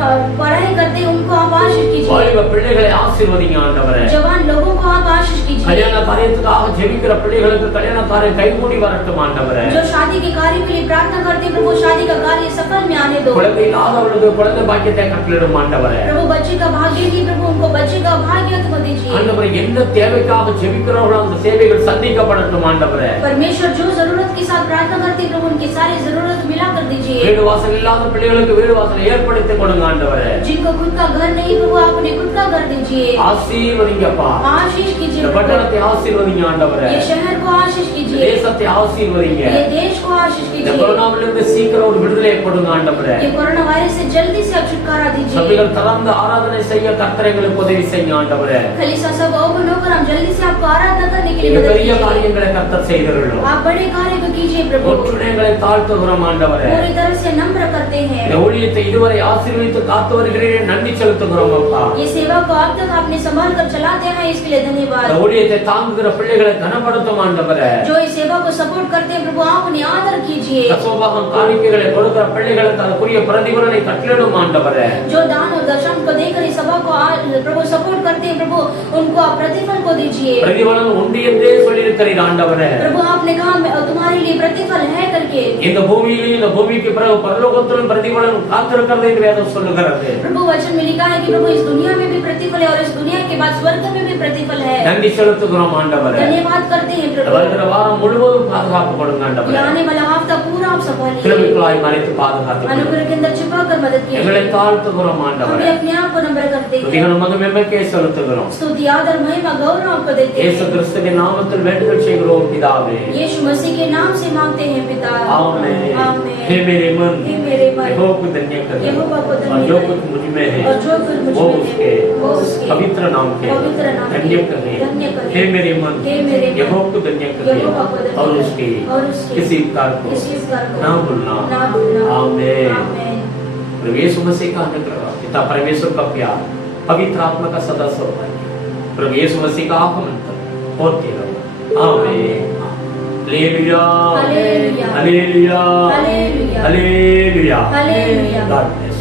पढ़ाई करते हैं उनको आप आशीष कीजिए, வாலிப பிள்ளைகளை ஆசீர்வதிங்க ஆண்டவரே. जवान लोगों को आप आशीष कीजिए, கல்யாண காரியத்துக்காக ஜெபிக்கிற பிள்ளைகளுக்கு கல்யாண காரியம் கைகூடி வரட்டும் ஆண்டவரே. जो शादी के कार्य के लिए प्रार्थना करते हैं प्रभु, शादी का कार्य सफल में आने दो குழந்தை இல்லாதவர்களுக்கு குழந்தை பாக்கியத்தை கட்டளிடும் ஆண்டவரே. प्रभु। बच्चे का भाग्य नहीं प्रभु, उनको बच्चे का भाग्य को दीजिए ஆண்டவரே, எந்த தேவைக்காக ஜெபிக்கிறவர்களோ அந்த தேவைகள் சந்திக்கப்படட்டும் ஆண்டவரே. परमेश्वर। जो जरूरत के साथ प्रार्थना करते हैं प्रभु, उनकी सारी जरूरत मिला कर दीजिए। வீடு வாசல் இல்லாத பிள்ளைகளுக்கு வீடு வாசல் ஏற்படுத்தி கொடுங்க ஆண்டவரே. जिनको खुद का घर नहीं प्रभु आपने खुद का घर दीजिए, ஆசீர்வதிங்கப்பா. आशीष कीजिए இந்த பட்டணத்தை ஆசீர்வதிங்க ஆண்டவரே. ये शहर को आशीष कीजिए, தேசத்தை ஆசீர்வதிங்க. ये देश को आशीष இந்த कीजिए, கொரோனாவிலிருந்து சீக்கிரம் ஒரு விடுதலை கொடுங்க ஆண்டவரே. ये कोरोना वायरस से जल्दी से आप छुटकारा दीजिए। சபைகள் திறந்து ஆராதனை செய்ய கர்த்தரைகளுக்கு உதவி செய்யுங்க ஆண்டவரே. कलीसिया सब ओपन होकर हम जल्दी से आपको आराधना करने के लिए இந்த मदद பெரிய कीजिए। காரியங்களை கர்த்தர் செய்தருளும். आप बड़े कार्य को कीजिए प्रभु, ஒற்றுமைகளை தாழ்த்துகிறோம் ஆண்டவரே. पूरी तरह से नम्र करते हैं। இந்த ஊழியத்தை இதுவரை ஆசீர்வதித்து காத்து வருகிறீர்கள், நன்றி செலுத்துகிறோம் அப்பா. ये सेवा को आप तक आपने संभाल कर चलाते हैं, इसके लिए இந்த धन्यवाद। ஊழியத்தை தாங்குகிற பிள்ளைகளை கனப்படுத்தும் ஆண்டவரே. जो इस सेवा को सपोर्ट करते हैं प्रभु, आप उन्हें आदर कीजिए। தசோபாகம் காணிக்கைகளை கொடுக்கிற பிள்ளைகளுக்கு அதுக்குரிய பிரதிபலனை கட்டளிடும் ஆண்டவரே. जो दान और दशम को देकर इस सभा को प्रभु सपोर्ट करते हैं प्रभु, उनको आप प्रतिफल को दीजिए। பிரதிபலன் உண்டு என்றே சொல்லியிருக்கிறீர் ஆண்டவரே. प्रभु आपने कहा तुम्हारे लिए प्रतिफल है करके। இந்த பூமியிலும் இந்த பூமிக்கு பிறகு பரலோகத்திலும் பிரதிபலன் காத்திருக்கிறது என்று வேதம் சொல்லுகிறது. प्रभु वचन में लिखा है कि प्रभु इस दुनिया में भी प्रतिफल है और इस दुनिया के बाद स्वर्ग में भी प्रतिफल है। நன்றி செலுத்துகிறோம் ஆண்டவரே. धन्यवाद करते हैं प्रभु। வருகிற வாரம் முழுவதும் பாதுகாப்பு கொடுங்க ஆண்டவரே. आने वाला हफ्ता पूरा आप संभालिए, கிருபைகளாய் மறைத்து பாதுகாத்து अनुग्रह के अंदर छिपा कर मदद எங்களை कीजिए। தாழ்த்துகிறோம் हमें ஆண்டவரே. अपने आप को नम्र करते हैं, துதிகள் மகிமைக்கே செலுத்துகிறோம். स्तुति आदर महिमा गौरव आपको देते இயேசு हैं। கிறிஸ்துவின் நாமத்தில் வேண்டுதல் செய்கிறோம் பிதாவே. यीशु मसीह के नाम से मांगते हैं पिता, आमीन। आमीन। हे मेरे मन, हे मेरे मन, यहोवा को धन्य कर, यहोवा को धन्य और जो कर, कुछ मुझ में है और जो कुछ मुझ वो में उसके है वो उसके पवित्र नाम के पवित्र नाम के धन्य करे। धन्य करे। हे मेरे मन, हे मेरे मन, यहोवा को धन्य कर, यहोवा को धन्य और कर, उसके और उसके किसी उपकार को किसी उपकार को ना भूलना। ना भूलना। आमीन। आमीन। प्रभु यीशु मसीह का अनुग्रह, पिता परमेश्वर का प्यार, पवित्र आत्मा का सदा सौभाग्य, प्रभु यीशु मसीह का आगमन तक होते रहो। आमीन। Hallelujah, hallelujah, hallelujah, hallelujah, hallelujah. Hallelujah. God bless.